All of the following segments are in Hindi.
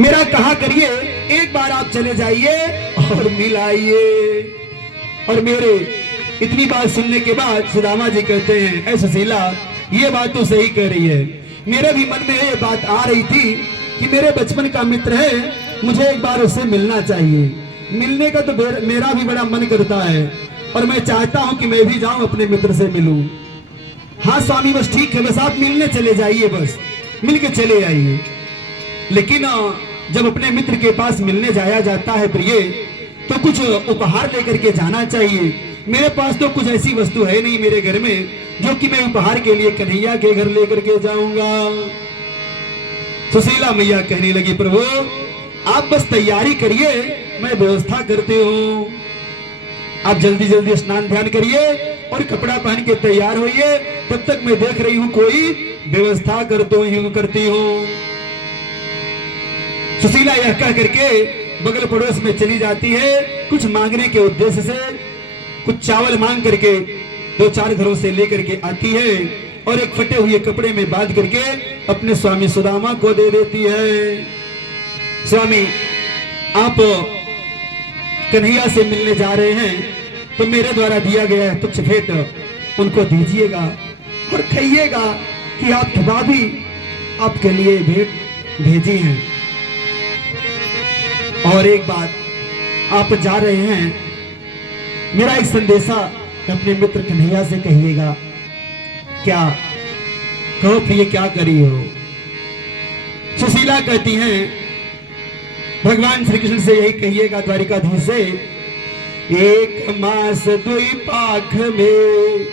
मेरा कहा करिए, एक बार आप चले जाइए और मिल आइए। और मेरे इतनी बात सुनने के बाद सुदामा जी कहते हैं, ऐ सुशीला, ये बात तो सही कह रही है। मेरे भी मन में ये बात आ रही थी कि मेरे बचपन का मित्र है, मुझे एक बार उससे मिलना चाहिए। मिलने का तो मेरा भी बड़ा मन करता है और मैं चाहता हूं कि मैं भी जाऊं अपने मित्र से मिलूं। हाँ स्वामी, बस ठीक है, बस आप मिलने चले जाइए, बस मिल के चले आइए। लेकिन जब अपने मित्र के पास मिलने जाया जाता है प्रिय, तो कुछ उपहार लेकर के जाना चाहिए। मेरे पास तो कुछ ऐसी वस्तु है नहीं मेरे घर में जो कि मैं उपहार के लिए कन्हैया के घर लेकर के जाऊंगा। सुशीला मैया कहने लगी, प्रभु आप बस तैयारी करिए, मैं व्यवस्था करती हूँ। आप जल्दी जल्दी स्नान ध्यान करिए और कपड़ा पहन के तैयार होइए, तब तक मैं देख रही हूँ कोई व्यवस्था करती हूँ। सुशीला यह कह करके बगल पड़ोस में चली जाती है, कुछ मांगने के उद्देश्य से कुछ चावल मांग करके 2-4 घरों से लेकर के आती है और एक फटे हुए कपड़े में बांध करके अपने स्वामी सुदामा को दे देती है। स्वामी, आप कन्हैया से मिलने जा रहे हैं, तो मेरे द्वारा दिया गया तुच्छ भेंट उनको दीजिएगा और कहिएगा कि आपकी भाभी आपके लिए भेंट भेजी हैं। और एक बात, आप जा रहे हैं, मेरा एक संदेशा अपने मित्र कन्हैया से कहिएगा। क्या कहो प्रिय, क्या करी हो? सुशीला कहती हैं, भगवान श्री कृष्ण से यही कहिएगा द्वारिकाधीश से, एक मास दुई पाख में,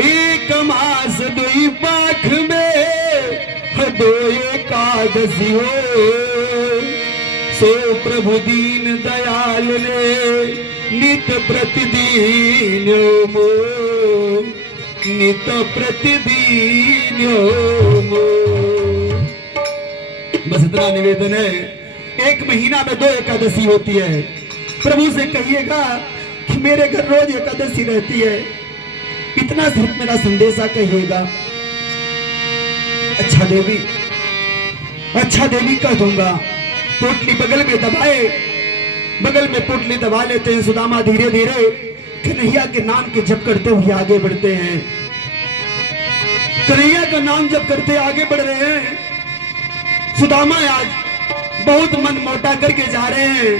एक मास दुई पाख में दो एकादशी हो, सो प्रभु दीन दयाल ने नित प्रतिदीन मो, नित प्रतिदीन मो। बस इतना निवेदन है, एक महीना में 2 एकादशी होती है। प्रभु से कहिएगा कि मेरे घर रोज एकादशी रहती है, इतना सिर्फ मेरा संदेशा कहिएगा। अच्छा देवी, अच्छा देवी कह दूंगा। पोटली बगल में दबाए, बगल में पोटली दबा लेते हैं। सुदामा धीरे धीरे कन्हैया के नाम के जप करते हुए आगे बढ़ते हैं। कन्हैया का नाम जप करते आगे बढ़ रहे हैं। सुदामा आज बहुत मन मोटा करके जा रहे हैं,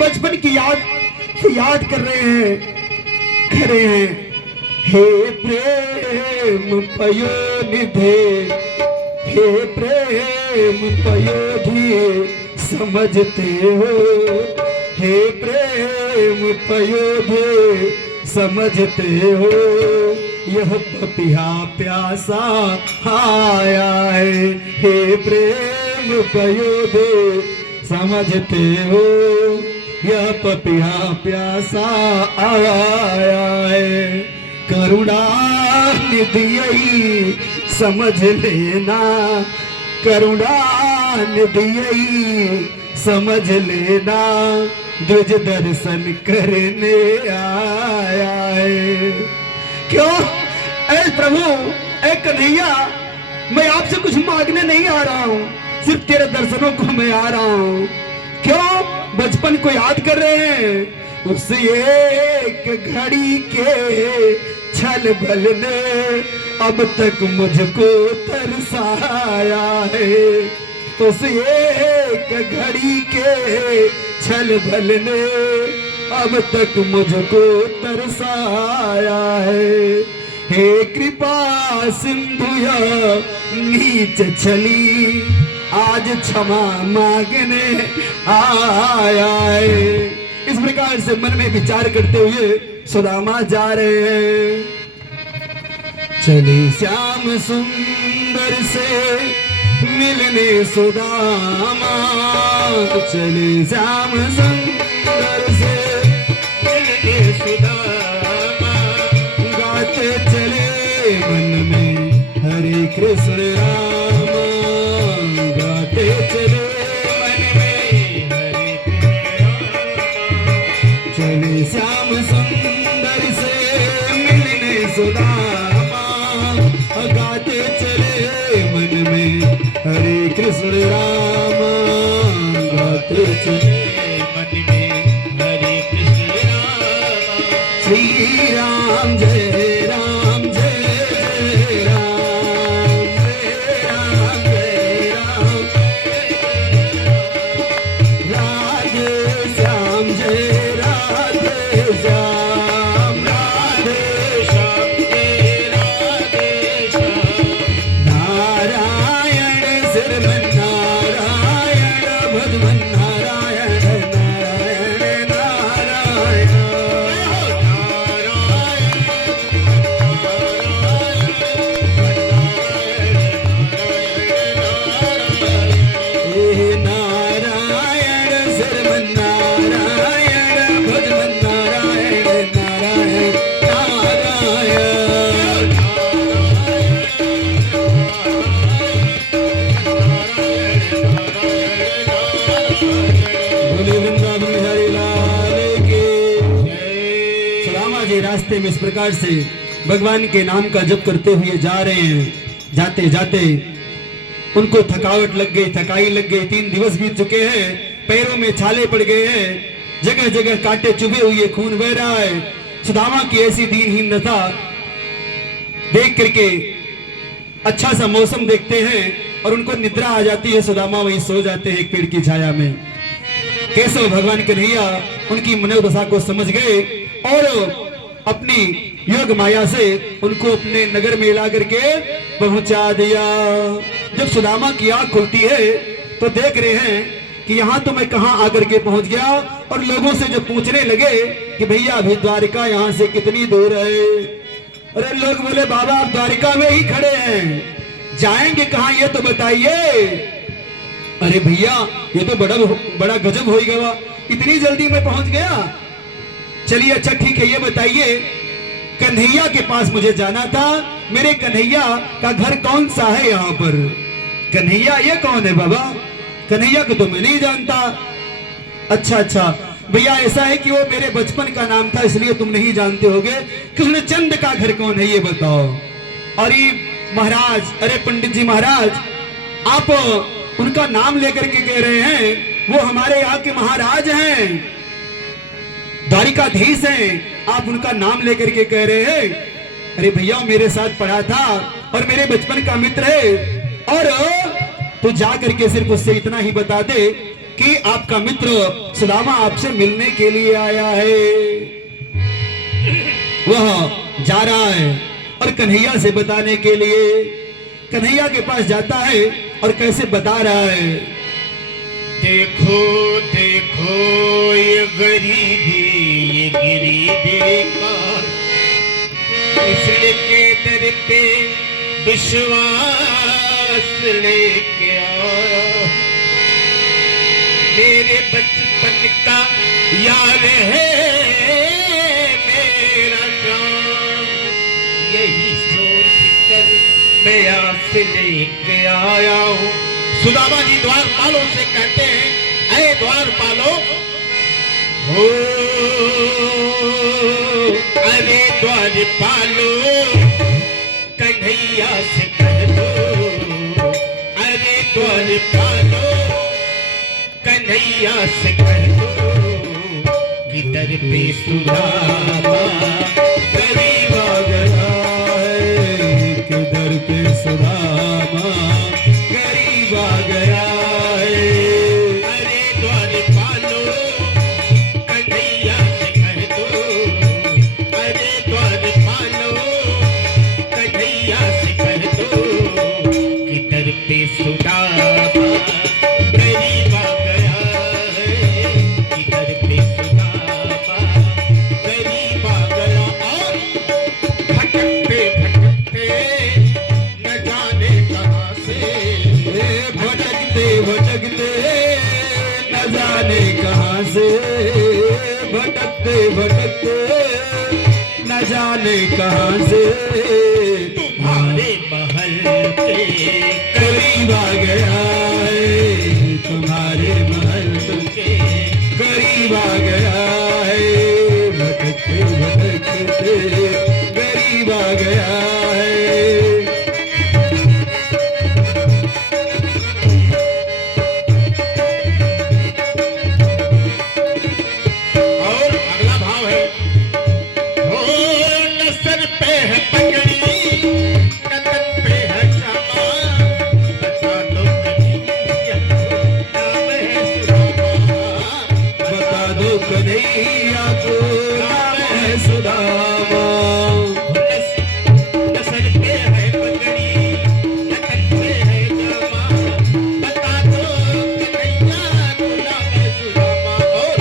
बचपन की याद कर रहे हैं, कह रहे हैं, हे प्रेम पयोनिधे, हे प्रेम पयोधि समझते हो, हे प्रेम पयोधि समझते हो, यह पपिहा प्यासा आया है, हे प्रेम पयोधि समझते हो, यह पपिहा प्यासा आया है। करुणा निधि समझ लेना, करुणा निधि समझ लेना, द्विज दर्शन करने आया है। क्यों? ऐ प्रभु, ऐ कन्हैया, मैं आपसे कुछ मांगने नहीं आ रहा हूँ, सिर्फ तेरे दर्शनों को मैं आ रहा हूँ। क्यों? बचपन को याद कर रहे हैं, उस एक घड़ी के छल बल ने अब तक मुझको तरसाया है, उस एक घड़ी के छल बल ने अब तक मुझको तरसाया है। हे कृपा सिंधुया नीच छली, आज क्षमा मांगने आया है। इस प्रकार से मन में विचार करते हुए सुदामा जा रहे हैं। चले श्याम सुंदर से मिलने सुदामा, चले श्याम सुंदर से मिलने सुदामा, गाते चले मन में हरे कृष्ण राम, गाते चले मन में हरे कृष्ण, चले श्याम सुंदर से मिलने सुदामा, गाते चले मन में हरे कृष्ण राम। हाथ चले मन में हरे कृष्ण राम श्री राम जय राम जय जय राम जय राम राधे श्याम जय राधे श्याम राधे श्याम जय राधे श्याम नारायण शरण नारायण भगवन नारायण नारायण नारायण हे नारायण शरण नारायण भगवन नारायण नारायण नारायण बोले वृंदावन बिहारी लाल की सुदामा जी रास्ते में इस प्रकार से भगवान के नाम का जप करते हुए जा रहे हैं। जाते जाते उनको थकावट लग गई, थकाई लग गई। 3 दिवस बीत चुके हैं, पैरों में छाले पड़ गए हैं, जगह जगह कांटे चुभे हुए, खून बह रहा है। सुदामा की ऐसी दीनहीन दशा देख करके अच्छा सा मौसम देखते हैं और उनको निद्रा आ जाती है। सुदामा वहीं सो जाते हैं एक पेड़ की छाया में। केशव भगवान कन्हैया उनकी मनोदशा को समझ गए और अपनी योग माया से उनको अपने नगर में ला करके पहुंचा दिया। जब सुदामा की आंख खुलती है तो देख रहे हैं कि यहाँ तो मैं कहाँ आकर के पहुंच गया। और लोगों से जब पूछने लगे कि भैया अभी द्वारिका यहाँ से कितनी दूर है, अरे लोग बोले बाबा आप द्वारिका में ही खड़े हैं, जाएंगे कहाँ ये तो बताइए। अरे भैया ये तो बड़ा गजब हो गया, इतनी जल्दी मैं पहुंच गया। चलिए अच्छा ठीक है, ये बताइए कन्हैया के पास मुझे जाना था, मेरे कन्हैया का घर कौन सा है यहाँ पर। कन्हैया ये कौन है बाबा, कन्हैया को तो मैं नहीं जानता। अच्छा अच्छा भैया ऐसा है कि वो मेरे बचपन का नाम था इसलिए तुम नहीं जानते होगे। कृष्णचंद का घर कौन है ये बताओ। अरे महाराज, अरे पंडित जी महाराज, आप उनका नाम लेकर के कह रहे हैं, वो हमारे यहाँ के महाराज हैं, द्वारिकाधीश हैं, आप उनका नाम लेकर के कह रहे हैं। अरे भैया मेरे साथ पढ़ा था और मेरे बचपन का मित्र है। और तो जा करके सिर्फ उससे इतना ही बता दे कि आपका मित्र सुदामा आपसे मिलने के लिए आया है। वह जा रहा है और कन्हैया से बताने के लिए कन्हैया के पास जाता है और कैसे बता रहा है। देखो देखो ये गरीबी, ये गरीबी का इसलिए के दर पे विश्वास लेके आया। मेरे बचपन का यार है मेरा जान, यही सोच कर मैं आस लेके आया हूँ। सुदामा जी द्वारपालों से कहते हैं, अरे द्वारपालो हो, अरे द्वारपालो कन्हैया से कह दो, अरे द्वारपालो कन्हैया से कह दो कि दर पे सुदामा गरीब आ गया है कि दर पे सुदामा गरीब आ गया है। अरे द्वारपालो कन्हैया से कह दो, अरे द्वारपालो कन्हैया से कह दो कि दर पे सुदामा गरीब आ गया है, कि दर पे सुदामा गरीब आ गया। और भटकते भटकते न जाने कहाँ से, भटकते भटकते न जाने कहाँ से, भटकते भटकते न जाने कहाँ से तुम्हारे महल के करीब आ गया है, तुम्हारे महल के करीब आ गया है। भटकते भटकते गरीब आ गया है। कन्हैया को नाम है सुदामा। नसर पे है पगड़ी, नकल पे है जामा, बता दो कन्हैया को नाम है सुदामा। और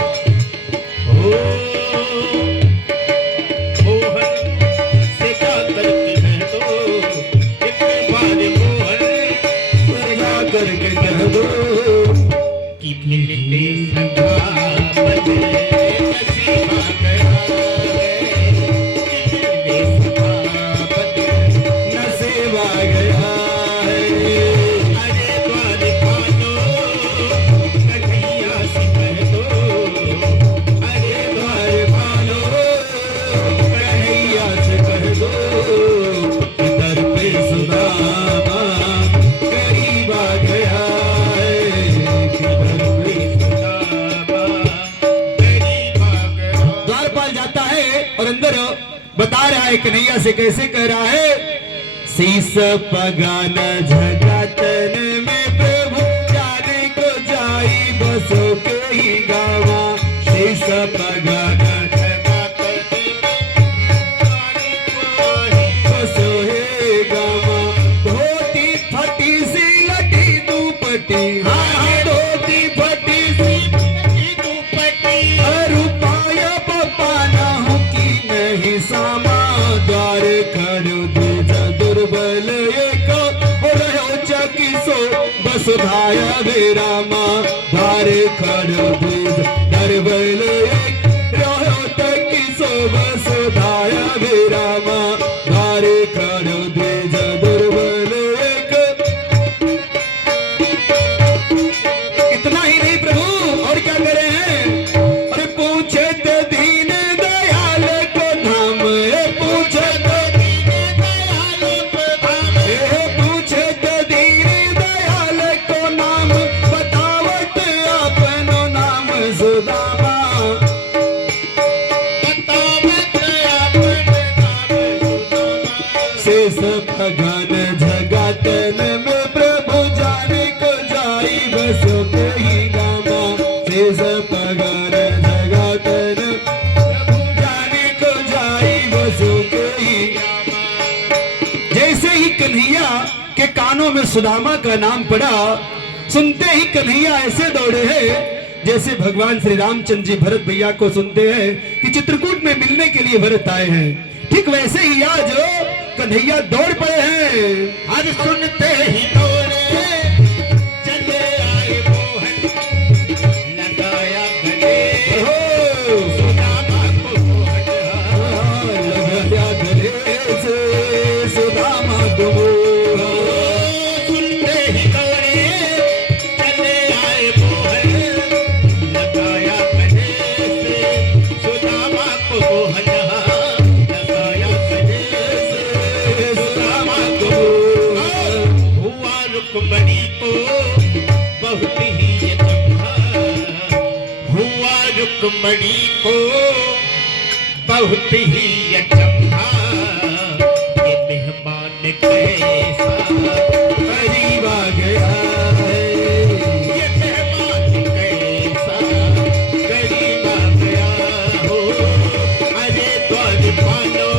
मोहन से जा करके कह दो, एक बार मोहन जा करके कह दो कि मिलते सखा बदले नसीबा गया है, कि मिलते सखा बदले नसीबा गया है। अरे द्वार पालो कन्हैया से कह दो, अरे द्वार पालो कन्हैया से कह दो कि दर पे सुदामा करीब आ गया है, कि दर पे द्वारपाल जाता है और अंदर बता रहा है कन्हैया से, कैसे कह रहा है, शीस पगान झगातन में प्रभु जाने को जाई बसो के ही गावा। शीस पगान झगातन में बसो हे गावा। धोती फटी सी लटी दुपट्टी, हाँ धोती फटी सी दुपट्टी रुपाया पपाना हूँ की नहीं सामा। द्वार खड़ो दूज दुर्बल एक और रहो चकी सो बसुधाया विरामा। द्वार खड़ो दूज दुर्बल एक रहो चकी सो बसुधाया विरामा। द्वार खड़ो दूज दुर्बल एक। इतना ही नहीं प्रभु, और क्या करे हैं, अरे पूछे तो दीन दयाल को धाम, पूछे तो दीन दयाल को धाम, पूछे तो दीन दयाल को नाम, बतावत अपनो नाम सुदामा। बतावत अपनो नाम सुदामा। शेष भगन झगातन में प्रभु जाने को जाई बसो के ही गामा। शेष भगन झगातन प्रभु जाने को जाई बसो के ही गामा। जैसे ही कन्हैया के कानों में सुदामा का नाम पड़ा, सुनते ही कन्हैया ऐसे दौड़े हैं जैसे भगवान श्री रामचंद्र जी भरत भैया को सुनते हैं कि चित्रकूट में मिलने के लिए भरत आए हैं। ठीक वैसे ही आज कन्हैया दौड़ पड़े हैं। आज सुनते ही दौड़े चले आए मोहन, लगाया गले हो सुदामा को मोहन। लगाया गले से सुदामा को। सुनते ही दौड़े चले आए मोहन, लगाया गले से सुदामा को मोहन। लगाया गले से सुदामा को। हुआ रुक्मणी को बहुत ही अचंभा, हुआ रुक्मणी को बहुत ही अचंभा। ये मेहमान कैसा करीब आ गया है, ये मेहमान कैसा करीब आ गया हो। अरे द्वार पालो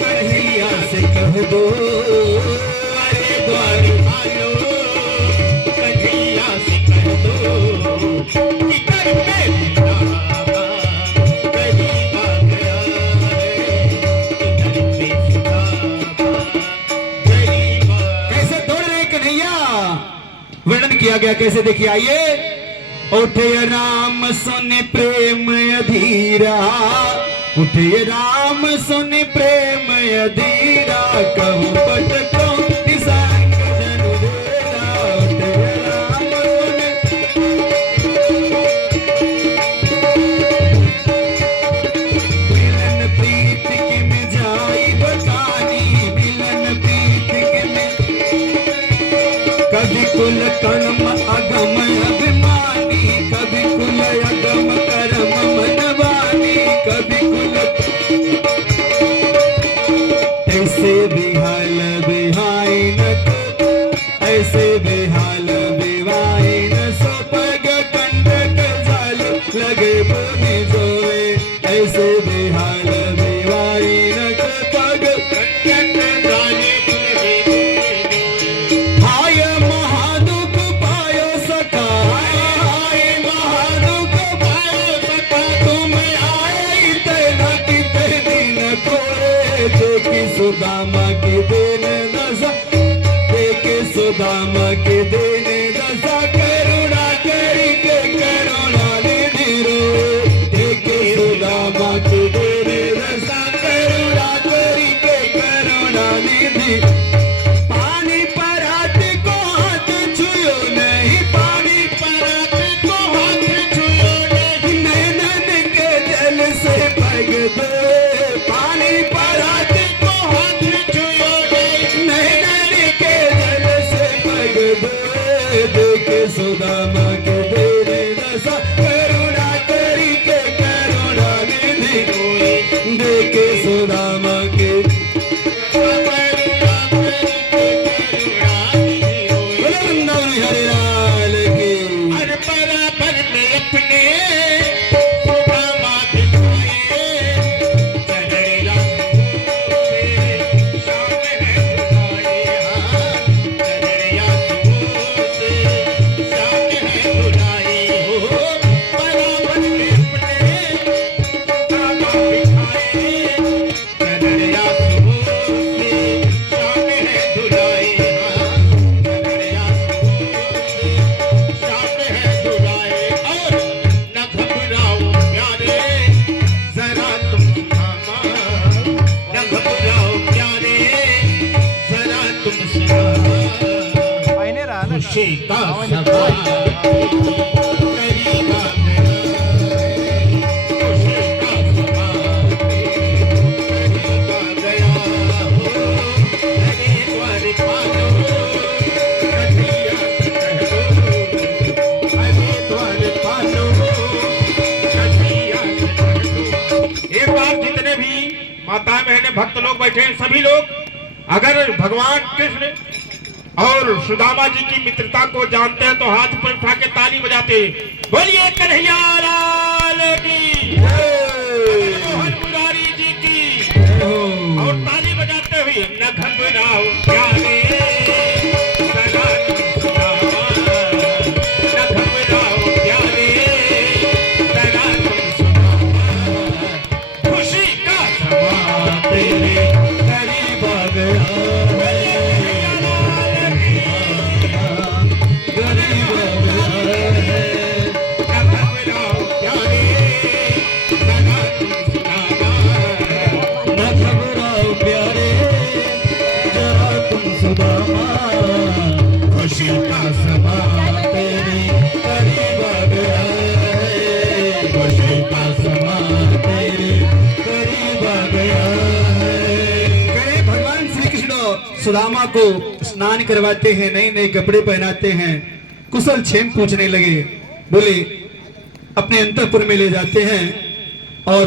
कन्हैया से कह दो, अरे द्वार पालो कन्हैया से कह दो कि दर पे सुदामा करीब आ गया है, कि दर पे सुदामा करीब आ। कैसे दौड़ रहे कन्हैया, वर्णन किया गया कैसे, देखिए आइए। उठे राम सुन प्रेम अधीरा, उठे राम सुन प्रेम अधीरा, कहूँ पट को निसंग जनु देरा। उठे राम सुन मिलन प्रीत की मिजाई बकानी, मिलन प्रीत की कभी कुल कर्म अगम अभिमानी, कभी कुल अगम कर्म मनवानी, कभी कुल ऐसे बिहाल बिहाई न को, ऐसे बिहाल बिवाई न सो पग कंडक जाल लगे बोनी जो सुदामा के देने दशा, देखे सुदामा के देने दशा, करुणा करी के करुणा निधि रोए। देखे सुदामा के देने दशा, करुणा करी के करुणा निधि। पानी परात को हाथ छुयो नहीं, पानी परात को हाथ छुयो नहीं, नैनन के जल से पग दो। पानी परात को हाथ छुयो नहीं, नैनन के जल से पग दो। देखे सुदामा के देने दशा, करुणा करी के करुणा निधि रोए। देखे सुदामा के वृंदावन हरे लाल की। हर बराबर में अपने सुदामा दिखाए, चढ़ैया से शाम है धुलाए। चढ़ैया से शाम है धुलाए। बराबर में अपने सुदामा दिखाए, चढ़ैया से शाम है धुलाए। चढ़ैया शाम है धुलाए। और न घबराओ प्यारे, जरा तुम थामा। न घबराओ प्यारे, जरा तुम थामा। खुशी का समा करीबा गया। खुशी का समा करीबा गया। हो हरे द्वार पालो, कन्हैया से कह दो। हरे द्वार पालो, कन्हैया से कह दो। एक बार जितने भी माता बहने भक्त लोग बैठे हैं, सभी लोग अगर भगवान कृष्ण और सुदामा जी की मित्रता को जानते हैं तो हाथ पर उठा के ताली बजाते हैं। बोलिए कन्हैया लाल की, मोहन मुरारी जी की। और ताली बजाते हुए न घबराओ प्यारे, सदा तुम सुदामा। न घबराओ प्यारे, सदा तुम सुदामा। खुशी का समा तेरे करीब आ गया, करीब आ गया है। न घबराओ प्यारे, सदा तुम सुदामा। न घबराओ प्यारे, जरा तुम सुदामा। खुशी का समा तेरे करीब आ गया है, खुशी का समा तेरे करीब आ गया है। कहे भगवान श्री कृष्ण सुदामा को स्नान करवाते हैं, नए नए कपड़े पहनाते हैं, कुशल क्षेम पूछने लगे। बोले अपने अंतःपुर में ले जाते हैं और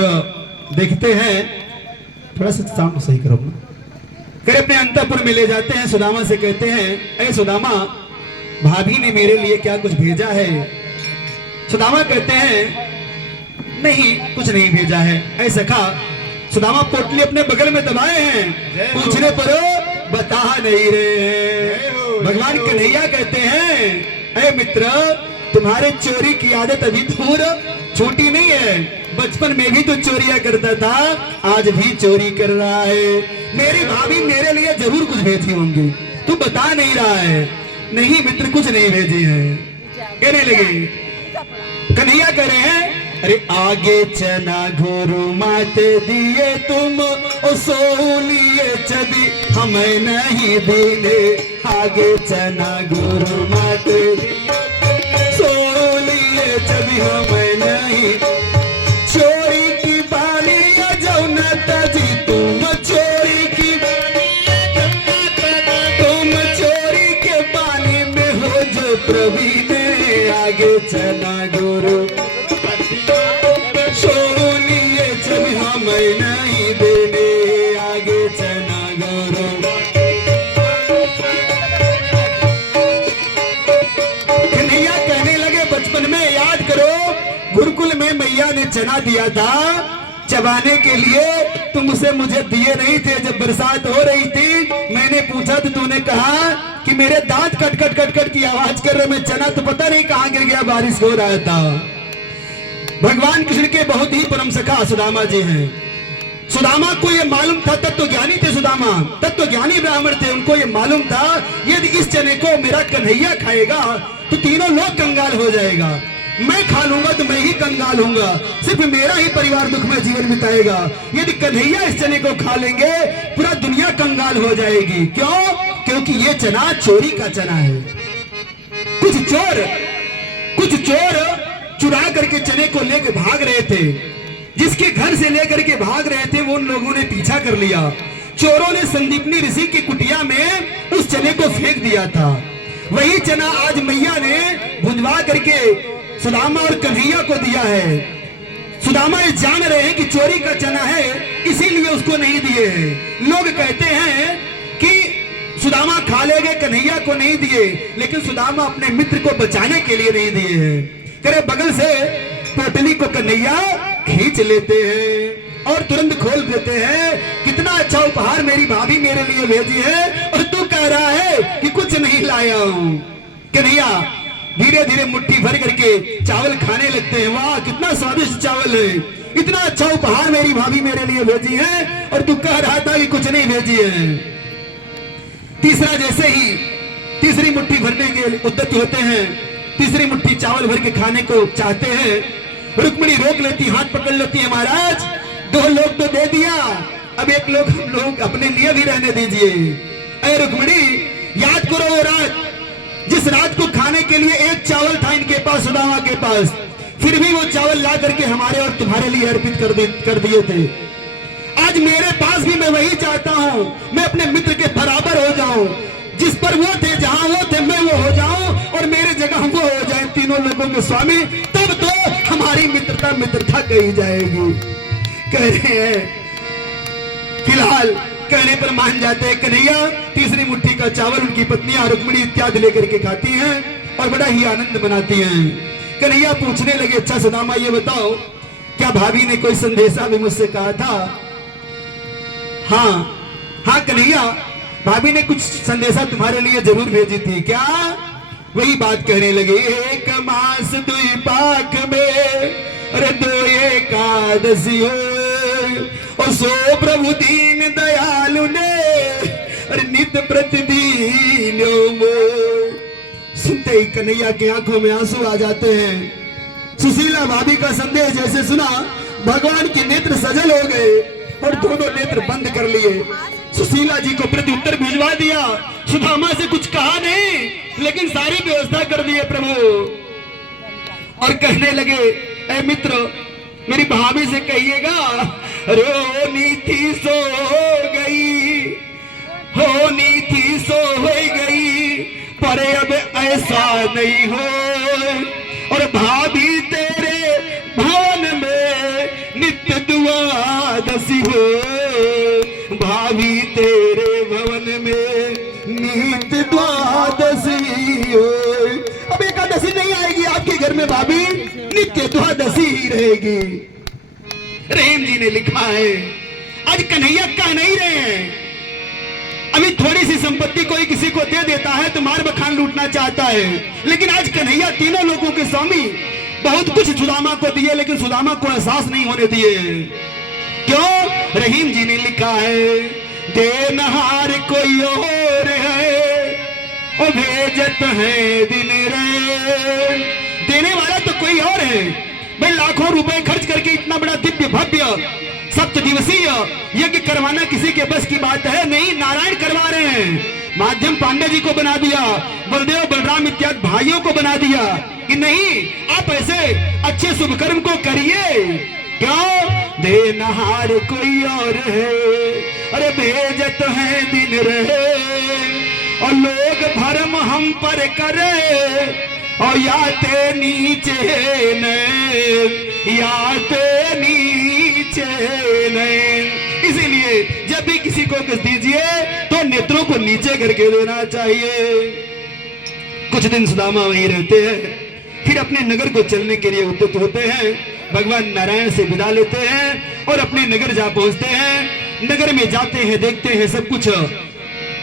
देखते हैं, थोड़ा सा साउंड सही करो ना। करे अपने अंतःपुर में ले जाते हैं, सुदामा से कहते हैं, अरे सुदामा, भाभी ने मेरे लिए क्या कुछ भेजा है? सुदामा कहते हैं, नहीं कुछ नहीं भेजा है। ऐ सखा, सुदामा पोटली अपने बगल में दबाए हैं, पूछने पर बता नहीं रहे हैं। भगवान कन्हैया कहते हैं, अरे मित्र, तुम्हारे चोरी की आदत अभी दूर छूटी नहीं है। बचपन में भी तो चोरियां करता था, आज भी चोरी कर रहा है। मेरी भाभी मेरे लिए जरूर कुछ भेजी होंगी, तू बता नहीं रहा है। नहीं मित्र, कुछ नहीं भेजे हैं। कहने लगे, कन्हैया कह रहे हैं, अरे आगे चना गुरु माते दिए तुम, ओ सोलिए चदी हमें नहीं दीने। आगे चना गुरु माते सोलिए चदी हमें नहीं। चोरी की बाली जौनता जी तुम, चोरी की तुम चोरी के पानी में हो जो प्रवीण। आगे चना गुरु सोलिए चदी हमें नहीं देने। आगे चना गुरु। कन्हैया कहने लगे, बचपन में याद करो, गुरुकुल में मैया ने चना दिया था चबाने के लिए, तुम उसे मुझे दिए नहीं थे। जब बरसात हो रही थी, मैंने पूछा तो तूने कहा कि मेरे दांत कट कट कट कट की आवाज कर रहे, मैं चना तो पता नहीं कहां गिर गया, बारिश हो रहा था। भगवान कृष्ण के बहुत ही परम सखा सुदामा जी हैं। सुदामा को ये मालूम था, तत्वज्ञानी थे सुदामा, तत्वज्ञानी ब्राह्मण थे, उनको ये मालूम था यदि इस चने को मेरा कन्हैया खाएगा तो तीनों लोग कंगाल हो जाएगा, मैं खा लूंगा तो मैं ही कंगाल हूंगा, सिर्फ मेरा ही परिवार दुख में जीवन बिताएगा, यदि कन्हैया इस चने को खा लेंगे पूरा दुनिया कंगाल हो जाएगी। क्यों? क्योंकि ये चना चोरी का चना है। कुछ चोर चुरा करके चने को लेकर भाग रहे थे, जिसके घर से लेकर के भाग रहे थे वो उन लोगों ने पीछा कर लिया। चोरों ने संदीपनी ऋषि की कुटिया में उस चने को फेंक दिया था। वही चना आज मैया ने भुंजवा करके सुदामा और कन्हैया को दिया है। सुदामा ये जान रहे हैं कि चोरी का चना है, इसीलिए उसको नहीं दिए हैं। लोग कहते हैं कि सुदामा खा ले गए, कन्हैया को नहीं दिए, लेकिन सुदामा अपने मित्र को बचाने के लिए नहीं दिए हैं। करे बगल से पोटली को कन्हैया खींच लेते हैं और तुरंत खोल देते हैं। कितना अच्छा उपहार मेरी भाभी मेरे लिए भेजी है और तू कह रहा है कि कुछ नहीं लाया हूं। कन्हैया धीरे धीरे मुट्ठी भर करके चावल खाने लगते हैं। वाह कितना स्वादिष्ट चावल है, इतना अच्छा उपहार मेरी भाभी मेरे लिए भेजी है और तू कह रहा था कि कुछ नहीं भेजी है। तीसरा जैसे ही तीसरी मुट्ठी भरने के उद्यत होते हैं, तीसरी मुट्ठी चावल भर के खाने को चाहते हैं, रुक्मिणी रोक लेती, हाथ पकड़ लेती है। महाराज 2 लोग तो दे दिया, अब 1 लोग हम लोग अपने लिए भी रहने दीजिए। अरे रुक्मिणी याद करो वो रात, जिस रात को खाने के लिए 1 चावल था इनके पास, सुदामा के पास, फिर भी वो चावल ला करके हमारे और तुम्हारे लिए अर्पित कर दिए थे। आज मेरे पास भी मैं वही चाहता हूं, मैं अपने मित्र के बराबर हो जाऊं, जिस पर वो थे, जहां वो थे मैं वो हो जाऊं और मेरे जगह वो हो जाए, तीनों लोगों के स्वामी, तब तो हमारी मित्रता कही जाएगी। कह रहे हैं, फिलहाल कहने पर मान जाते हैं। कन्हैया तीसरी मुट्ठी का चावल उनकी पत्नियां रुक्मिणी इत्यादि लेकर के खाती हैं और बड़ा ही आनंद मनाती हैं। कन्हैया पूछने लगे, अच्छा सुदामा ये बताओ, क्या भाभी ने कोई संदेशा भी मुझसे कहा था? हाँ कन्हैया, भाभी ने कुछ संदेशा तुम्हारे लिए जरूर भेजी थी। क्या? वही बात कहने लगे, 1 मास 2 पाक में, अरे 2 एकादशी हो, और सो प्रभु दीन दयालु ने, अरे नित प्रतिदिन। सुनते ही कन्हैया की आंखों में आंसू आ जाते हैं। सुशीला भाभी का संदेश जैसे सुना, भगवान के नेत्र सजल हो गए और दोनों नेत्र बंद कर लिए। सुशीला जी को प्रत्युत्तर भिजवा दिया, सुदामा से कुछ कहा नहीं, लेकिन सारी व्यवस्था कर दी है प्रभु। और कहने लगे, ए मित्र मेरी भाभी से कहिएगा, रोनी थी सो गई, होनी थी सो हो गई, पर अब ऐसा नहीं हो, और भाभी तेरे भवन में नित्य द्वादशी हो, भाभी तेरे भवन में नित्य द्वादशी हो। अब एकादशी नहीं आएगी आपके घर में, भाभी नित्य द्वादशी ही रहेगी। रहीम जी ने लिखा है, आज कन्हैया कह नहीं रहे हैं, अभी थोड़ी सी संपत्ति कोई किसी को दे देता है तो मार बखान लूटना चाहता है, लेकिन आज कन्हैया तीनों लोगों के स्वामी, बहुत कुछ सुदामा को दिए लेकिन सुदामा को एहसास नहीं होने दिए। क्यों? रहीम जी ने लिखा है, देनहार कोई और है और भेजत है दिन रे। देने वाला तो कोई और है, भाई लाखों रुपए खर्च करके इतना बड़ा दिव्य भव्य 7 दिवसीय यज्ञ करवाना किसी के बस की बात है नहीं। नारायण करवा रहे हैं, माध्यम पांडे जी को बना दिया, बलदेव बलराम इत्यादि भाइयों को बना दिया कि नहीं आप ऐसे अच्छे शुभ कर्म को करिए। क्यों? देनहार कोई और है, अरे भेजत है दिन रहे, और लोग भरम हम पर करे, और याते नीचे याते नीचे नहीं। इसीलिए जब भी किसी को कुछ दीजिए तो नेत्रों को नीचे करके देना चाहिए। कुछ दिन सुदामा वहीं रहते हैं, फिर अपने नगर को चलने के लिए उद्यत होते हैं। भगवान नारायण से विदा लेते हैं और अपने नगर जा पहुंचते हैं। नगर में जाते हैं, देखते हैं सब कुछ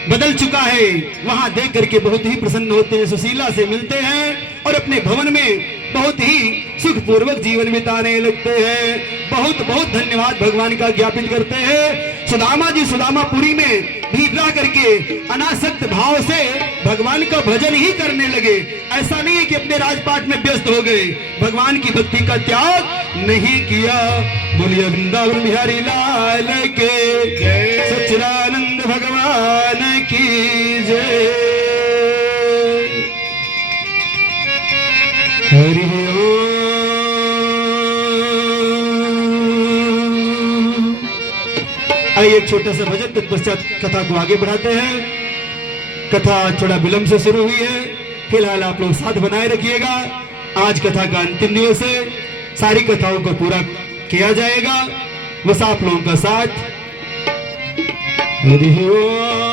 बदल चुका है। वहां देख करके बहुत ही प्रसन्न होते हैं, सुशीला से मिलते हैं और अपने भवन में बहुत ही सुख पूर्वक जीवन बिताने लगते हैं। बहुत बहुत धन्यवाद भगवान का ज्ञापित करते हैं। सुदामा जी सुदामापुरी में भीतर रह करके अनासक्त भाव से भगवान का भजन ही करने लगे। ऐसा नहीं है कि अपने राजपाट में व्यस्त हो गए, भगवान की भक्ति का त्याग नहीं किया। बोलिए वृंदावन बिहारी लाल के जय, सच्चिदानंद भगवान की जय। हरि ओम। आइए एक छोटा सा भजन, तत्पश्चात कथा को आगे बढ़ाते हैं। कथा थोड़ा विलंब से शुरू हुई है, फिलहाल आप लोग साथ बनाए रखिएगा। आज कथा का अंतिम दिवस है, सारी कथाओं को पूरा किया जाएगा, बस आप लोगों का साथ। हरि ओम।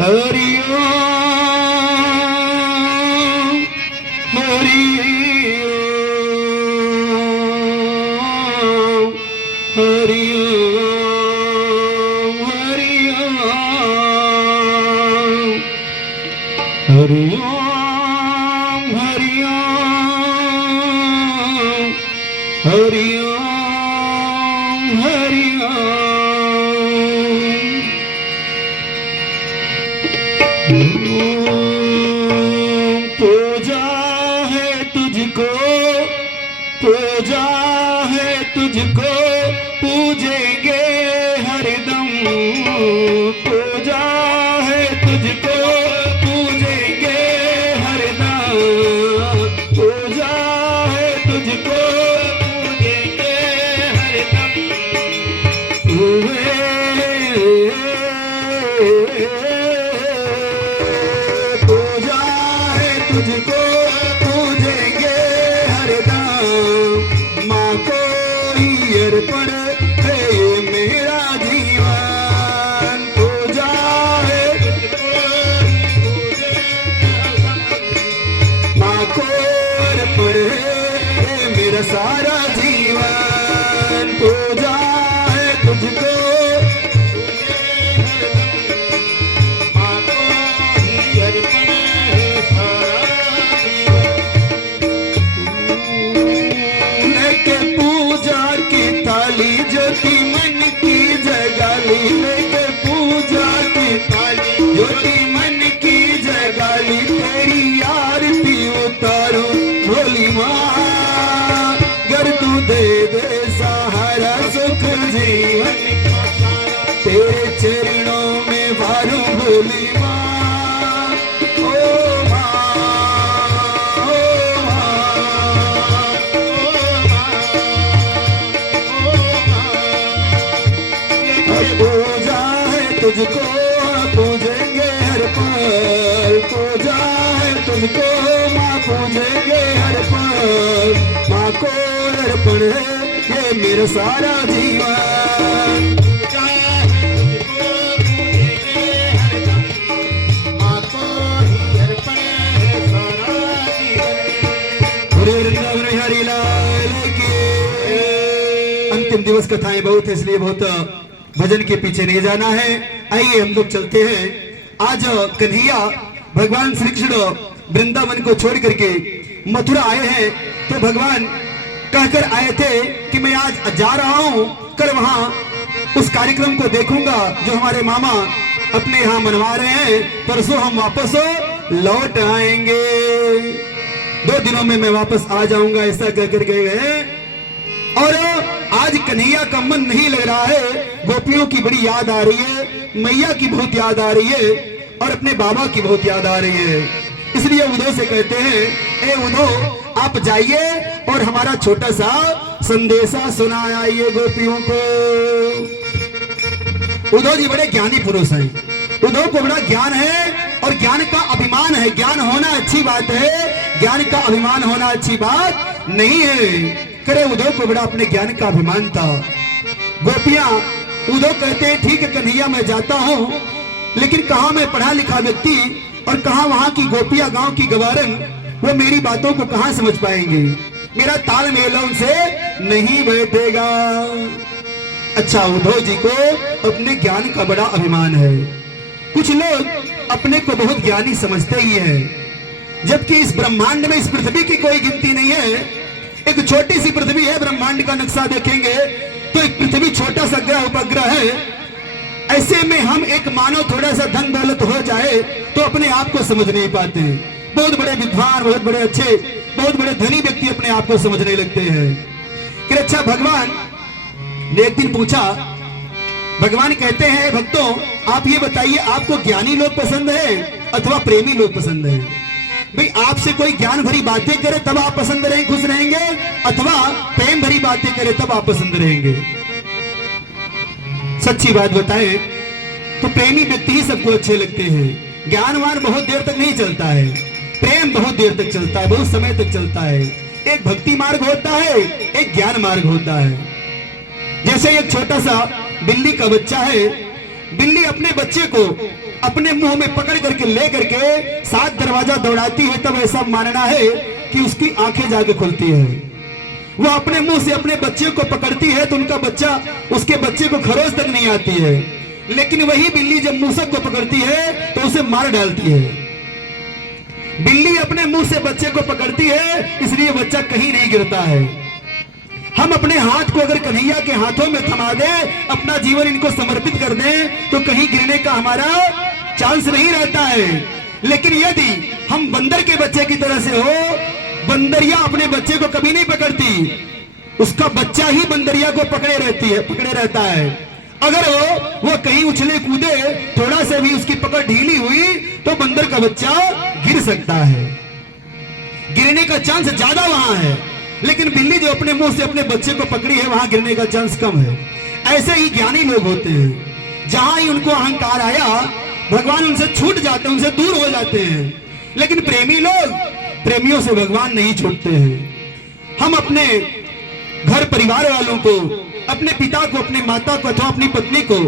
हरि ओम, हरि ओम, हरि ओम, हरि ओम, हरि ओम, हरि ओम, हरि ओम, हरि ओम। पूजा है तुझको, पूजा है तुझको, पूजेंगे हरदम। पूजा है तुझको, पूजेंगे हरदम। पूजा है तुझको, पूजेंगे हरदम। पूजा है तुझको, पूजेंगे हरदम। माँ को ही अर्पण है ये मेरा जीवन। पूजा है तुझको, माँ को अर्पण है ये मेरा सारा जीवन। पूजा है तुझको, लेके पूजा की थाली ज्योति मन की जगाली। लेके पूजा की थाली ज्योति मन की जगाली। तेरी आरती उतारू भोली माँ, गर तू दे दे सहारा सुख जीवन। तेरे चरणों में वारू भोली माँ। ओ माँ, ओ माँ, ओ माँ। पूजा है तुझको, पूजेंगे हर पल। पूजा है तुझको माँ, पूजेंगे हर पल। माँ को अर्पण है ये मेरा सारा जीवन। पूजा है तुझको, पूजेंगे हरदम। माँ को ही अर्पण है सारा जीवन। बोले वृंदावन बिहारी लाल की। अंतिम दिवस कथाएं बहुत है, इसलिए बहुत भजन के पीछे नहीं जाना है। आइए हम लोग चलते हैं। आज कन्हैया भगवान श्री कृष्ण वृंदावन को छोड़ करके मथुरा आए हैं। तो भगवान कहकर आए थे कि मैं आज जा रहा हूं, कल वहां उस कार्यक्रम को देखूंगा जो हमारे मामा अपने यहाँ मनवा रहे हैं। परसों हम वापस लौट आएंगे, 2 दिनों में मैं वापस आ जाऊंगा, ऐसा कहकर गए हैं। और आज कन्हैया का मन नहीं लग रहा है, गोपियों की बड़ी याद आ रही है, मैया की बहुत याद आ रही है और अपने बाबा की बहुत याद आ रही है। इसलिए उद्धव से कहते हैं, ए उद्धव आप जाइए और हमारा छोटा सा संदेशा सुना आइए गोपियों को। उद्धव जी बड़े ज्ञानी पुरुष हैं, उद्धव को बड़ा ज्ञान है और ज्ञान का अभिमान है। ज्ञान होना अच्छी बात है, ज्ञान का अभिमान होना अच्छी बात नहीं है। करे उद्धव को बड़ा अपने ज्ञान का अभिमान था। गोपियां उद्धव कहते हैं, ठीक है कन्हैया मैं जाता हूं, लेकिन कहां मैं पढ़ा लिखा व्यक्ति और कहां वहां की गोपियां गांव की गवारन, वो मेरी बातों को कहां समझ पाएंगे, मेरा तालमेल उनसे नहीं बैठेगा। अच्छा उद्धव जी को अपने ज्ञान का बड़ा अभिमान है। कुछ लोग अपने को बहुत ज्ञानी समझते ही है, जबकि इस ब्रह्मांड में, इस पृथ्वी की कोई गिनती नहीं है। एक छोटी सी पृथ्वी है, ब्रह्मांड का नक्शा देखेंगे तो एक पृथ्वी छोटा सा ग्रह, उपग्रह है। ऐसे में हम एक मानव थोड़ा सा धन दौलत हो जाए तो अपने आप को समझ नहीं पाते हैं। बहुत बड़े विद्वान, बहुत बड़े अच्छे, बहुत बड़े धनी व्यक्ति अपने आप को समझने लगते हैं कि अच्छा, भगवान ने एक दिन पूछा, भगवान कहते हैं, भक्तों आप ये बताइए, आपको ज्ञानी लोग पसंद है अथवा प्रेमी लोग पसंद है? भाई आपसे कोई ज्ञान भरी बातें करे तब आप पसंद रहेंगे, खुश रहेंगे, अथवा प्रेम भरी बातें करे तब आप पसंद रहेंगे? सच्ची बात बताएं तो प्रेमी व्यक्ति ही सबको अच्छे लगते हैं। ज्ञानवान बहुत देर तक नहीं चलता है, प्रेम बहुत देर तक चलता है, बहुत समय तक चलता है। एक भक्ति मार्ग होता है, एक ज्ञान मार्ग होता है। जैसे एक छोटा सा बिल्ली का बच्चा है, बिल्ली अपने बच्चे को अपने मुंह में पकड़ करके ले करके 7 दरवाजा दौड़ाती है, तब ऐसा मानना है कि उसकी आंखें जाके खुलती है। वो अपने मुंह से अपने बच्चे को पकड़ती है तो उनका बच्चा, उसके बच्चे को खरोच तक नहीं आती है। लेकिन वही बिल्ली जब मूसक को पकड़ती है तो उसे मार डालती है। बिल्ली अपने मुंह से बच्चे को पकड़ती है, इसलिए बच्चा कहीं नहीं गिरता है। हम अपने हाथ को अगर कन्हैया के हाथों में थमा दें, अपना जीवन इनको समर्पित कर दें, तो कहीं गिरने का हमारा चांस नहीं रहता है। लेकिन यदि हम बंदर के बच्चे की तरह से हो, बंदरिया अपने बच्चे को कभी नहीं पकड़ती, उसका बच्चा ही बंदरिया को पकड़े रहता है। अगर वो कहीं उछले कूदे, थोड़ा सा भी उसकी पकड़ ढीली हुई तो बंदर का बच्चा गिर सकता है, गिरने का चांस ज्यादा वहां है। लेकिन बिल्ली जो अपने मुंह से अपने बच्चे को पकड़ी है, वहां गिरने का चांस कम है। ऐसे ही ज्ञानी लोग होते हैं, जहां ही उनको अहंकार आया, भगवान उनसे छूट जाते हैं, उनसे दूर हो जाते हैं। लेकिन प्रेमी लोग, प्रेमियों से भगवान नहीं छूटते हैं। हम अपने घर परिवार वालों को, अपने पिता को, अपनी माता को अथवा अपनी पत्नी को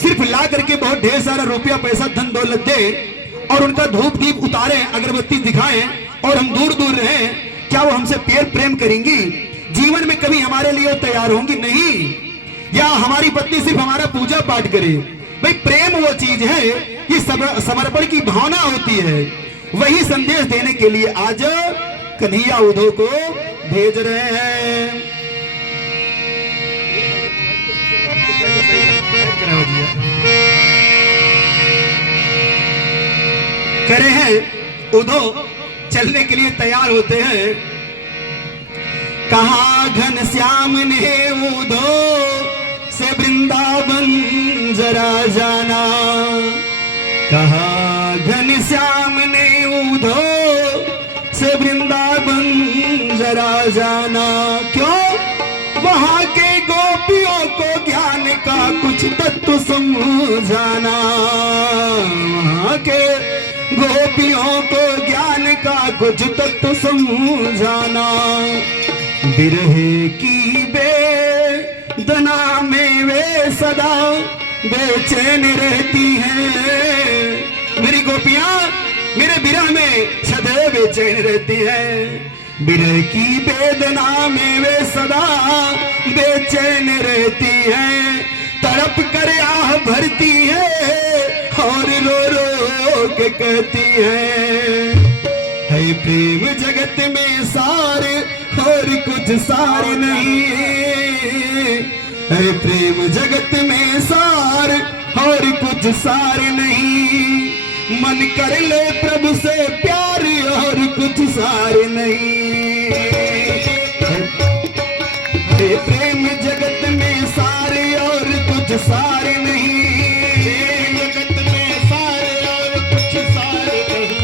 सिर्फ ला करके बहुत ढेर सारा रुपया पैसा धन दौलत दे और उनका धूप दीप उतारें, अगरबत्ती दिखाएं और हम दूर दूर रहें, क्या वो हमसे प्रेम करेंगी? जीवन में कभी हमारे लिए तैयार होंगी? नहीं। या हमारी पत्नी सिर्फ हमारा पूजा पाठ करे? भाई प्रेम वो चीज है, ये समर्पण की भावना होती है। वही संदेश देने के लिए आज कन्हैया उद्धव को भेज रहे हैं। करे हैं उद्धव चलने के लिए तैयार होते हैं। कहा घनश्याम ने उद्धव से वृंदावन जरा जाना, कहा घनश्याम ने उद्धव से वृंदावन जरा जाना। क्यों? वहां के गोपियों को ज्ञान का कुछ तत्व समझाना, वहां के गोपियों को ज्ञान का कुछ तत्व समझाना। बिरहे की वेदना में वे सदा बेचैन रहती हैं। मेरी गोपियां मेरे विरह में सदैव बेचैन रहती हैं। विरह की वेदना में वे सदा बेचैन रहती हैं। तड़प कर आह भरती है और रो रो के कहती है प्रेम जगत में सार और कुछ सार नहीं है। प्रेम जगत में सार और कुछ सार नहीं। मन कर ले प्रभु से प्यार और कुछ सार नहीं। प्रेम जगत में सार और कुछ सार नहीं। जगत में सार और कुछ सार नहीं।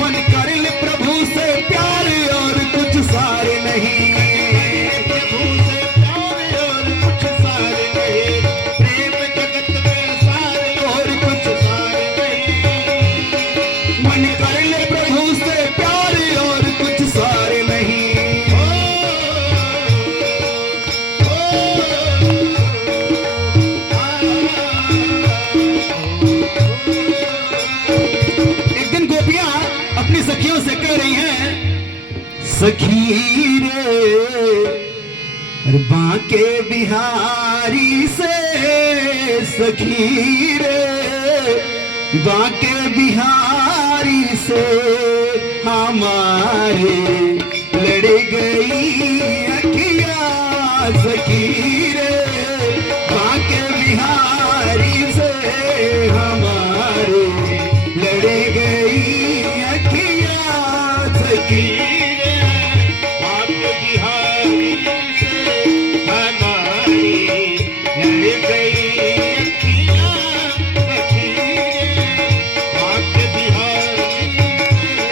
मन कर ले प्रभु से प्यार और कुछ सार नहीं। प्रभु से प्यार और कुछ सार नहीं। प्रेम जगत में सार और कुछ सार नहीं। मन कर ले प्रभु से प्यार और कुछ सार नहीं। एक दिन गोपियां अपनी सखियों से कह रही हैं, सखी रे बांके बिहारी से सखी रे बांके बिहारी से हमारे लड़ गई अखिया सखी रे बांके बिहारी से हमारे लड़ गई अखिया सखी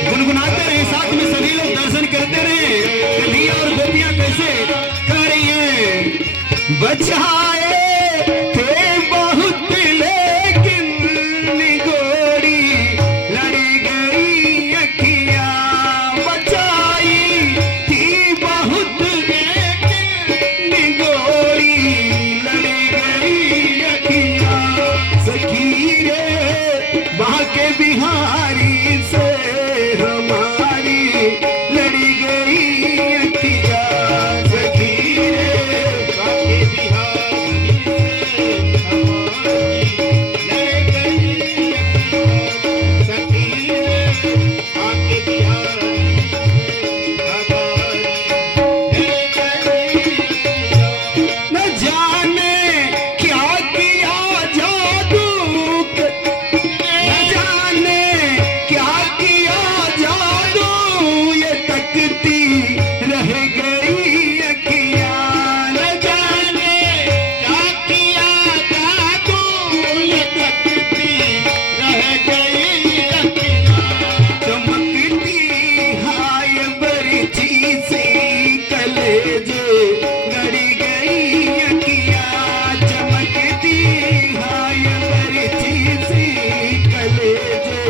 गुनगुनाते रहे, साथ में सभी लोग दर्शन करते रहे। कन्हैया और गोपियां कैसे कह रही हैं, बचाए थे बहुत लेकिन निगोरी लड़ गई अखियां, बचाई थी बहुत लेकिन निगोरी लड़ गई अखियां सखी रे बांके बिहारी से हमारी लड़ी गई अखिया सखी रे बांके बिहारी से हमारी लड़ गई अखिया सखी रे बांके बिहारी न जाने क्या किया जादू न जाने क्या किया जादू ये तकती रह गई अखियां न जाने क्या किया जादू ये तकती रह गई अखियां चमकती हाय बरछी सी कलेजे गड़ी गई अखियां चमकती हाय बरछी सी कलेजे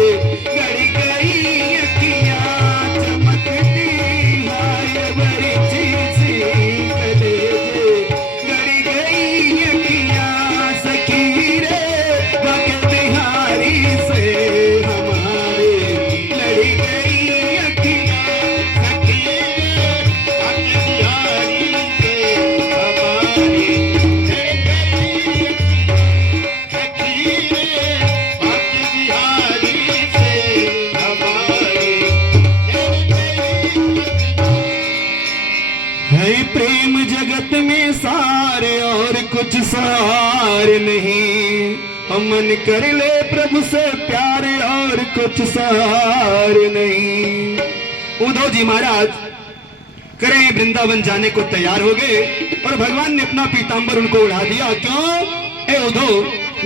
गड़ी गई अखियां चमकती हाय बरछी सी कलेजे गड़ी गई अखियां सखी रे बांके बिहारी से हमारे लड़ी गई अखियां सखी रे बांके बिहारी से हमारी लड़ गई सखी रे बांके बिहारी से हमारी है प्रेम जगत में सारे और कुछ सार नहीं, हम मन कर ले प्रभु से प्यार और कुछ सार नहीं। उद्धव जी महाराज करें वृंदावन जाने को तैयार हो गए और भगवान ने अपना पीतांबर उनको उड़ा दिया। क्यों? ए उद्धव,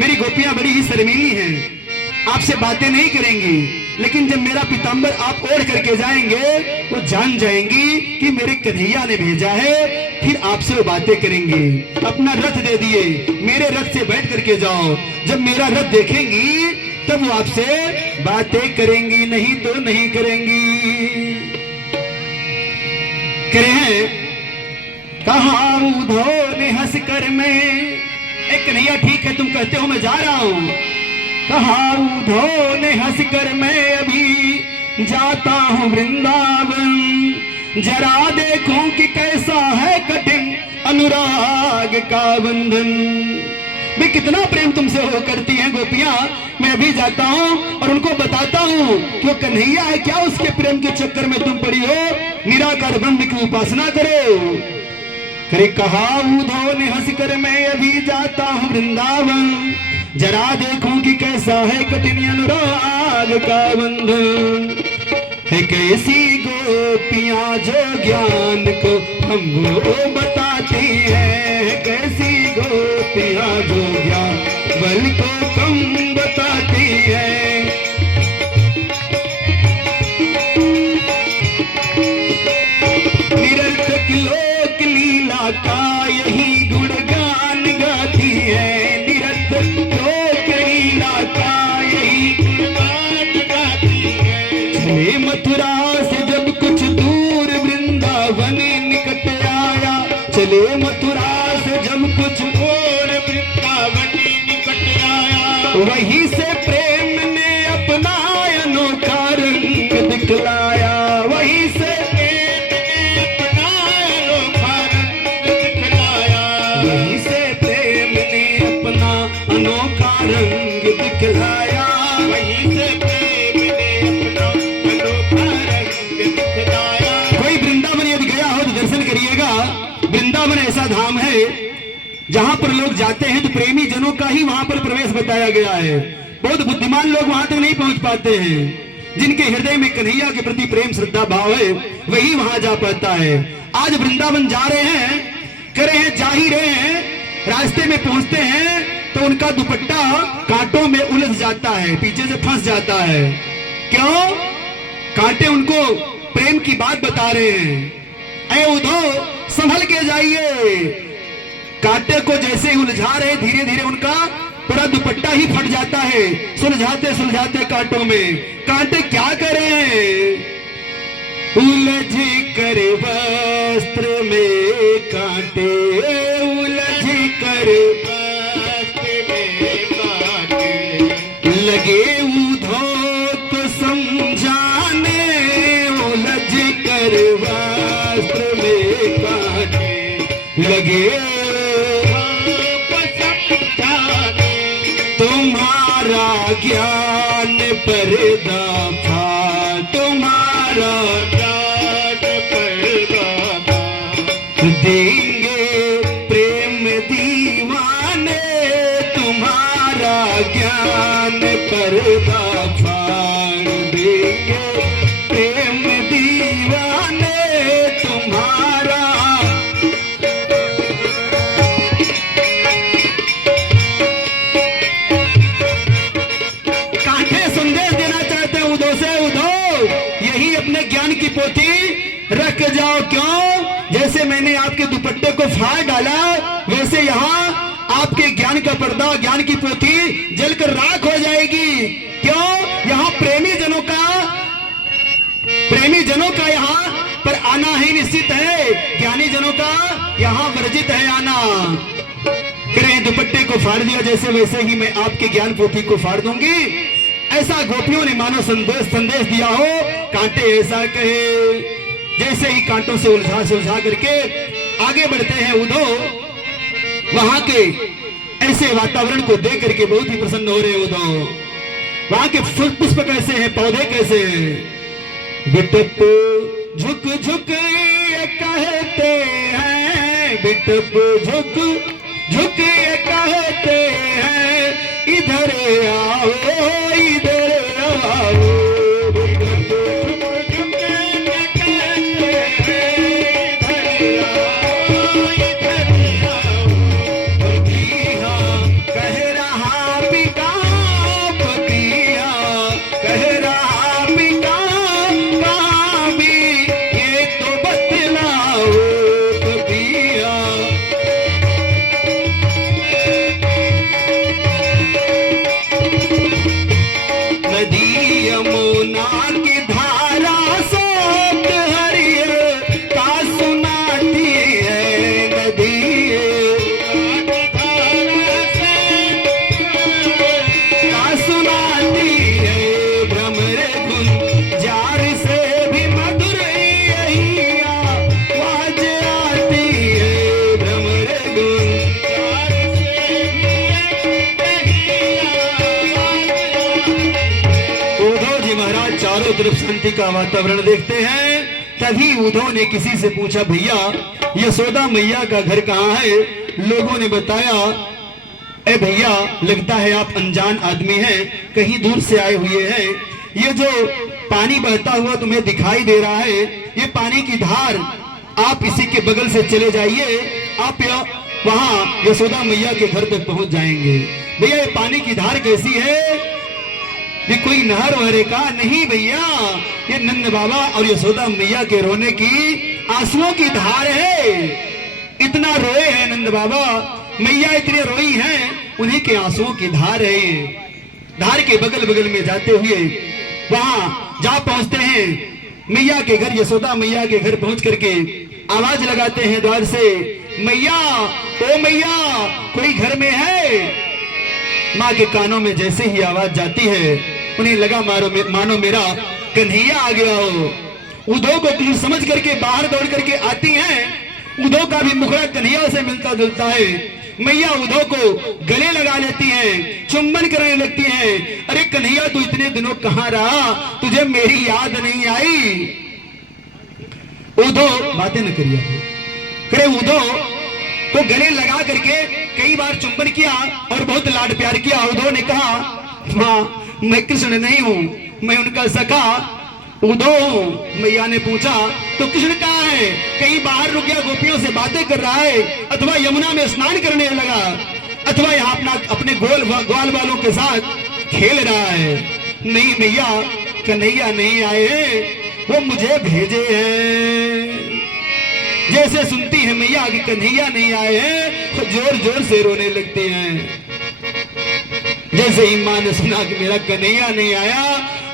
मेरी गोपियां बड़ी ही शर्मीली हैं, आपसे बातें नहीं करेंगी, लेकिन जब मेरा पीतांबर आप ओढ़ करके जाएंगे वो जान जाएंगी कि मेरे कन्हैया ने भेजा है, फिर आपसे वो बातें करेंगे। अपना रथ दे दिए, मेरे रथ से बैठ करके जाओ, जब मेरा रथ देखेंगी तब वो आपसे बातें करेंगी, नहीं तो नहीं करेंगी। करें कहा उद्धव ने हंस कर मैं, एक कन्हैया ठीक है तुम कहते हो मैं जा रहा हूं, कहा उद्धव ने हंस कर मैं अभी जाता हूं वृंदावन, जरा देखूं कि कैसा है कठिन अनुराग का बंधन। वे कितना प्रेम तुमसे हो करती हैं गोपियां, मैं अभी जाता हूं और उनको बताता हूं कि वो कन्हैया है क्या, उसके प्रेम के चक्कर में तुम पड़ी हो, निराकार ब्रह्म की उपासना करो। करे कहा उद्धव ने हंस कर मैं अभी जाता हूं वृंदावन, जरा देखूं कि कैसा है कठिन अनुराग का बंधन। है कैसी गोपियां जो ज्ञान को हमको बताती है, कैसी गोपियां जो ज्ञान बल को कम बताती है। निरर्थक लोक लीला का यही गुणगान गाती है, निरर्थक लोक लीला का यही गुणगान गाती है। चले मथुरा से जब कुछ दूर वृंदावन निकट आया, चले मथुरा से जब कुछ दूर वृंदावन निकट आया, वहीं से प्रेम ने अपना अनोखा रंग दिखलाया, वहीं से जहां पर लोग जाते हैं तो प्रेमी जनों का ही वहां पर प्रवेश बताया गया है। बहुत बुद्धिमान लोग वहां तक नहीं पहुंच पाते हैं। जिनके हृदय में कन्हैया के प्रति प्रेम श्रद्धा भाव है वही वहां जा पाता है। आज वृंदावन जा रहे हैं, करे हैं, जा ही रहे हैं, रास्ते में पहुंचते हैं तो उनका दुपट्टा कांटों में उलझ जाता है, पीछे से फंस जाता है। क्यों? कांटे उनको प्रेम की बात बता रहे हैं। ऐ उद्धव, संभल के जाइए। कांटे को जैसे ही उलझा रहे, धीरे धीरे उनका पूरा दुपट्टा ही फट जाता है, सुलझाते सुलझाते कांटों में। कांटे क्या करें? उलझ कर वस्त्र में कांटे, उलझ कर वस्त्र में कांटे, लगे उद्धव को समझाने, उलझ कर वस्त्र में कांटे, लगे तुम्हारा ज्ञान पर्दा था, तुम्हारा ज्ञान पर्दा था, देंगे प्रेम दीवाने, तुम्हारा ज्ञान पर्दा फाड़ देंगे, प्रेम दीवाने तुम्हारा। पोथी रख जाओ। क्यों? जैसे मैंने आपके दुपट्टे को फाड़ डाला, वैसे यहाँ आपके ज्ञान का पर्दा, ज्ञान की पोथी जलकर राख हो जाएगी। क्यों? यहाँ प्रेमी जनों का यहाँ पर आना ही निश्चित है, ज्ञानी जनों का यहाँ वर्जित है आना। करें दुपट्टे को फाड़ दिया जैसे, वैसे ही मैं आपके ज्ञान पोथी को फाड़ दूंगी। ऐसा गोपियों ने मानो संदेश दिया हो। कांटे ऐसा कहे, जैसे ही कांटों से उलझा करके आगे बढ़ते हैं उद्धव। वहां के ऐसे वातावरण को देख करके बहुत ही प्रसन्न हो रहे उद्धव। वहां के फूल पुष्प कैसे हैं, पौधे कैसे हैं। बिटप झुक झुक ये कहते हैं, बिटप झुक झुक ये कहते हैं, इधर आओ इधर आओ। शांति का वातावरण देखते हैं। तभी उद्धव ने किसी से पूछा, भैया यशोदा मैया का घर कहाँ है? लोगों ने बताया, ए भैया लगता है आप अनजान आदमी हैं, कहीं दूर से आए हुए हैं। ये जो पानी बहता हुआ तुम्हें दिखाई दे रहा है, ये पानी की धार, आप इसी के बगल से चले जाइए, आप वहां यशोदा मैया के घर तक पहुंच जाएंगे। भैया ये पानी की धार कैसी है? ये कोई नहर वहरे का नहीं भैया, ये नंद बाबा और यशोदा मैया के रोने की आंसुओं की धार है। इतना रोए हैं नंद बाबा, मैया इतने रोई हैं, उन्हीं के आंसुओं की धार है। धार के बगल बगल में जाते हुए वहां जा पहुंचते हैं मैया के घर। यशोदा मैया के घर पहुंच करके आवाज लगाते हैं द्वार से, मैया ओ मैया कोई घर में है? माँ के कानों में जैसे ही आवाज जाती है, उन्हें लगा मानो मेरा कन्हैया आ गया हो। उद्धव को कुछ समझ करके बाहर दौड़ करके आती हैं। उद्धव का भी मुखड़ा कन्हैया से मिलता जुलता है। मैया उद्धव को गले लगा लेती हैं, चुंबन करने लगती हैं। अरे कन्हैया तू इतने दिनों कहाँ रहा, तुझे मेरी याद नहीं आई? उद्धव बातें न करिए। करे उद्धव को गले लगा करके कई बार चुंबन किया और बहुत लाड प्यार किया। उद्धव ने कहा, माँ मैं कृष्ण नहीं हूं, मैं उनका सखा उद्धव हूं। मैया ने पूछा, तो कृष्ण कहाँ है? कहीं बाहर रुक गया, गोपियों से बातें कर रहा है, अथवा यमुना में स्नान करने लगा, अथवा यहाँ अपने ग्वाल वालों के साथ खेल रहा है। नहीं मैया, कन्हैया नहीं आए हैं, वो मुझे भेजे हैं। जैसे सुनती है मैया कि कन्हैया नहीं आए हैं, तो जोर जोर से रोने लगती हैं। जैसे ही मां ने सुना कि मेरा कन्हैया नहीं आया,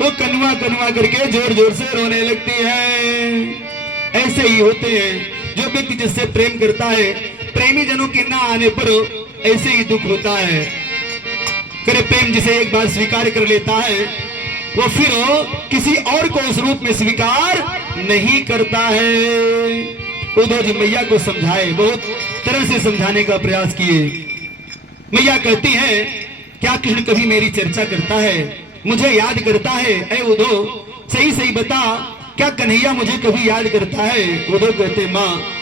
वो कनवा कनवा करके जोर जोर से रोने लगती है। ऐसे ही होते हैं जो व्यक्ति जिससे प्रेम करता है, प्रेमी जनों के ना आने पर ऐसे ही दुख होता है। करे प्रेम जिसे एक बार स्वीकार कर लेता है, वो फिर किसी और को उस रूप में स्वीकार नहीं करता है। उद्धव जी मैया को समझाए, बहुत तरह से समझाने का प्रयास किए। मैया कहती है, क्या कृष्ण कभी मेरी चर्चा करता है, मुझे याद करता है? ऐ उद्धव सही सही बता, क्या कन्हैया मुझे कभी याद करता है? उद्धव कहते, माँ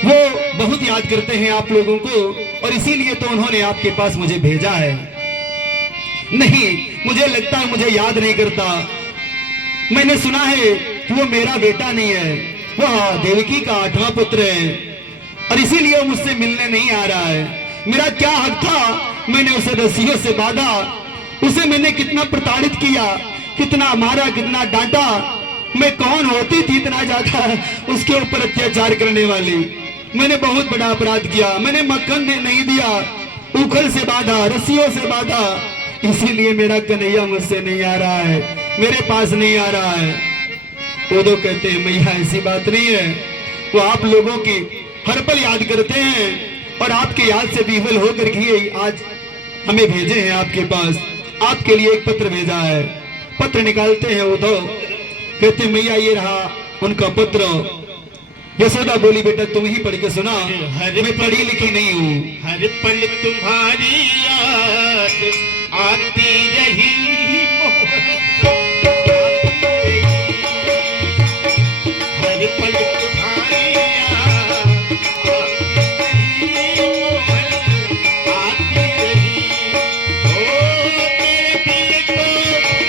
वो बहुत याद करते हैं आप लोगों को, और इसीलिए तो उन्होंने आपके पास मुझे भेजा है। नहीं, मुझे लगता है मुझे याद नहीं करता। मैंने सुना है कि वो मेरा बेटा नहीं है, वह देवकी का 8वां पुत्र है, और इसीलिए वो मुझसे मिलने नहीं आ रहा है। मेरा क्या हक था? मैंने उसे रस्सियों से बांधा, उसे मैंने कितना प्रताड़ित किया, कितना मारा, कितना डांटा। मैं कौन होती थी इतना ज्यादा उसके ऊपर अत्याचार करने वाली? मैंने बहुत बड़ा अपराध किया। मैंने मक्खन नहीं दिया, उखल से बांधा, रस्सियों से बांधा, इसीलिए मेरा कन्हैया मुझसे नहीं आ रहा है, मेरे पास नहीं आ रहा है। उद्धव कहते हैं, मैया ऐसी बात नहीं है, वो आप लोगों की हर पल याद करते हैं, और आपके याद से विह्वल होकर के आज हमें भेजे हैं आपके पास। आपके लिए एक पत्र भेजा है। पत्र निकालते हैं उद्धव, कहते मैया ये रहा उनका पत्र। यशोदा बोली, बेटा तुम ही पढ़ के सुना, मैं पढ़ी लिखी नहीं हूँ। हर पल तुम्हारी याद आती रही, हर पल तुम्हारी याद आती रही, ओ मेरे दिल को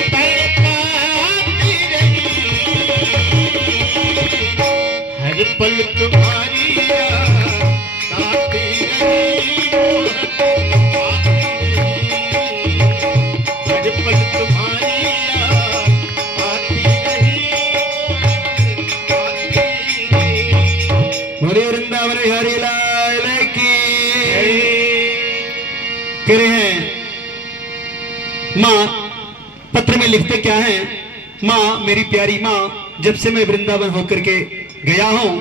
तड़पाती रही, हर पल तुम्हारी याद आती रही, हर पल तुम्हारी याद आती रही, आती रही। हरे वृंदावन हरि लाल की। कह रहे हैं, माँ पत्र में लिखते क्या है? माँ मेरी प्यारी माँ, जब से मैं वृंदावन होकर के गया हूँ,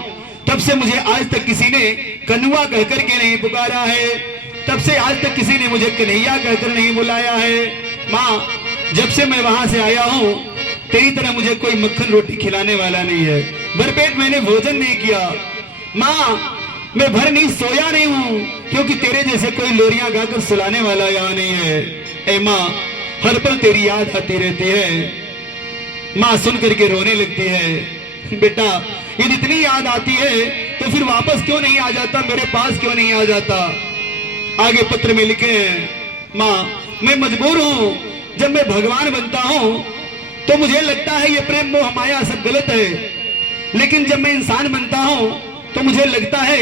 तब से मुझे आज तक किसी ने कन्हुआ कहकर के नहीं पुकारा है, तब से आज तक किसी ने मुझे कन्हैया कहकर नहीं बुलाया है। माँ जब से मैं वहां से आया हूँ, तेरी तरह मुझे कोई मक्खन रोटी खिलाने वाला नहीं है, भरपेट मैंने भोजन नहीं किया। माँ मैं भर नहीं सोया नहीं हूँ, क्योंकि तेरे जैसे कोई लोरियां गाकर सुलाने वाला यहाँ नहीं है। ए माँ हर पल तेरी याद आती रहती है। माँ सुन करके रोने लगती है, बेटा यदि इतनी याद आती है तो फिर वापस क्यों नहीं आ जाता, मेरे पास क्यों नहीं आ जाता? आगे पत्र में लिखे हैं, माँ मैं मजबूर हूँ, जब मैं भगवान बनता हूँ तो मुझे लगता है ये प्रेम मोह माया सब गलत है, लेकिन जब मैं इंसान बनता हूँ तो मुझे लगता है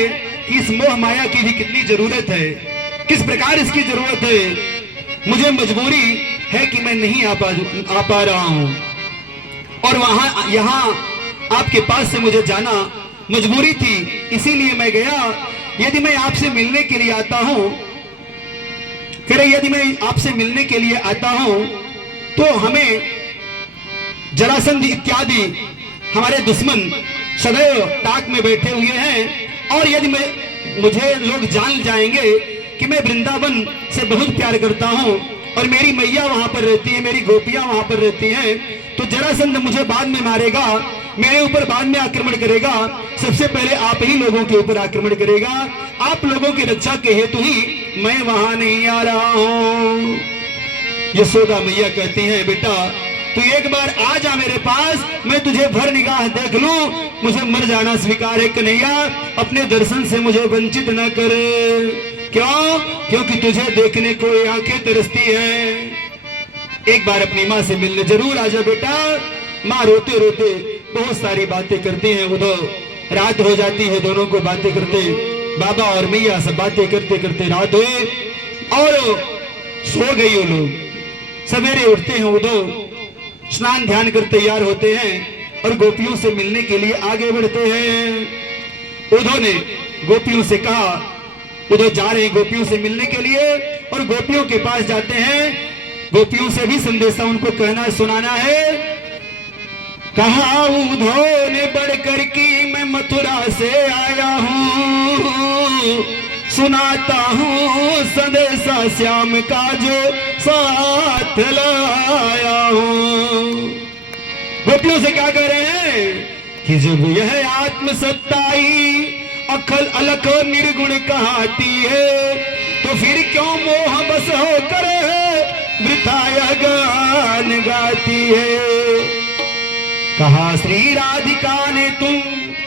कि इस मोह माया की भी कितनी जरूरत है, किस प्रकार इसकी जरूरत है। मुझे मजबूरी है कि मैं नहीं आ पा रहा हूँ, और वहां यहाँ आपके पास से मुझे जाना मजबूरी थी, इसीलिए मैं गया। यदि मैं आपसे मिलने के लिए आता हूँ, यदि मैं आपसे मिलने के लिए आता हूँ तो हमें जरासंध इत्यादि हमारे दुश्मन सदैव ताक में बैठे हुए हैं, और यदि मुझे लोग जान जाएंगे कि मैं वृंदावन से बहुत प्यार करता हूँ और मेरी मैया वहां पर रहती है, मेरी गोपियां वहां पर रहती हैं, तो जरासंध मुझे बाद में मारेगा, मेरे ऊपर बाद में आक्रमण करेगा, सबसे पहले आप ही लोगों के ऊपर आक्रमण करेगा। आप लोगों की रक्षा के हेतु ही मैं वहां नहीं आ रहा हूं। यशोदा मैया कहती हैं, बेटा तू एक बार आ जा मेरे पास, मैं तुझे भर निगाह देख लूं। मुझे मर जाना स्वीकार है कन्हैया, अपने दर्शन से मुझे वंचित न कर। क्यों? क्योंकि तुझे देखने को ये आंखें तरसती हैं। एक बार अपनी माँ से मिलने जरूर आ जा बेटा। माँ रोते रोते बहुत सारी बातें करती हैं। उधर रात हो जाती है, दोनों को बातें करते, बाबा और मैया सब बातें करते करते रात हुई और सो गई वो लोग। सवेरे उठते हैं, उधर स्नान ध्यान कर तैयार होते हैं और गोपियों से मिलने के लिए आगे बढ़ते हैं। उद्धव ने गोपियों से कहा, उद्धव जा रहे हैं गोपियों से मिलने के लिए और गोपियों के पास जाते हैं। गोपियों से भी संदेशा उनको कहना सुनाना है। कहा उद्धव ने बढ़कर की मैं मथुरा से आया हूँ, सुनाता हूँ संदेशा श्याम का जो साथ लाया हूँ। गोपियों से क्या कह रहे हैं कि जब यह आत्मसत्ताई अखल अलख निर्गुण कहती है, तो फिर क्यों मोह बस होकर वृथा यह गान गाती है। कहा श्री राधिका ने तुम,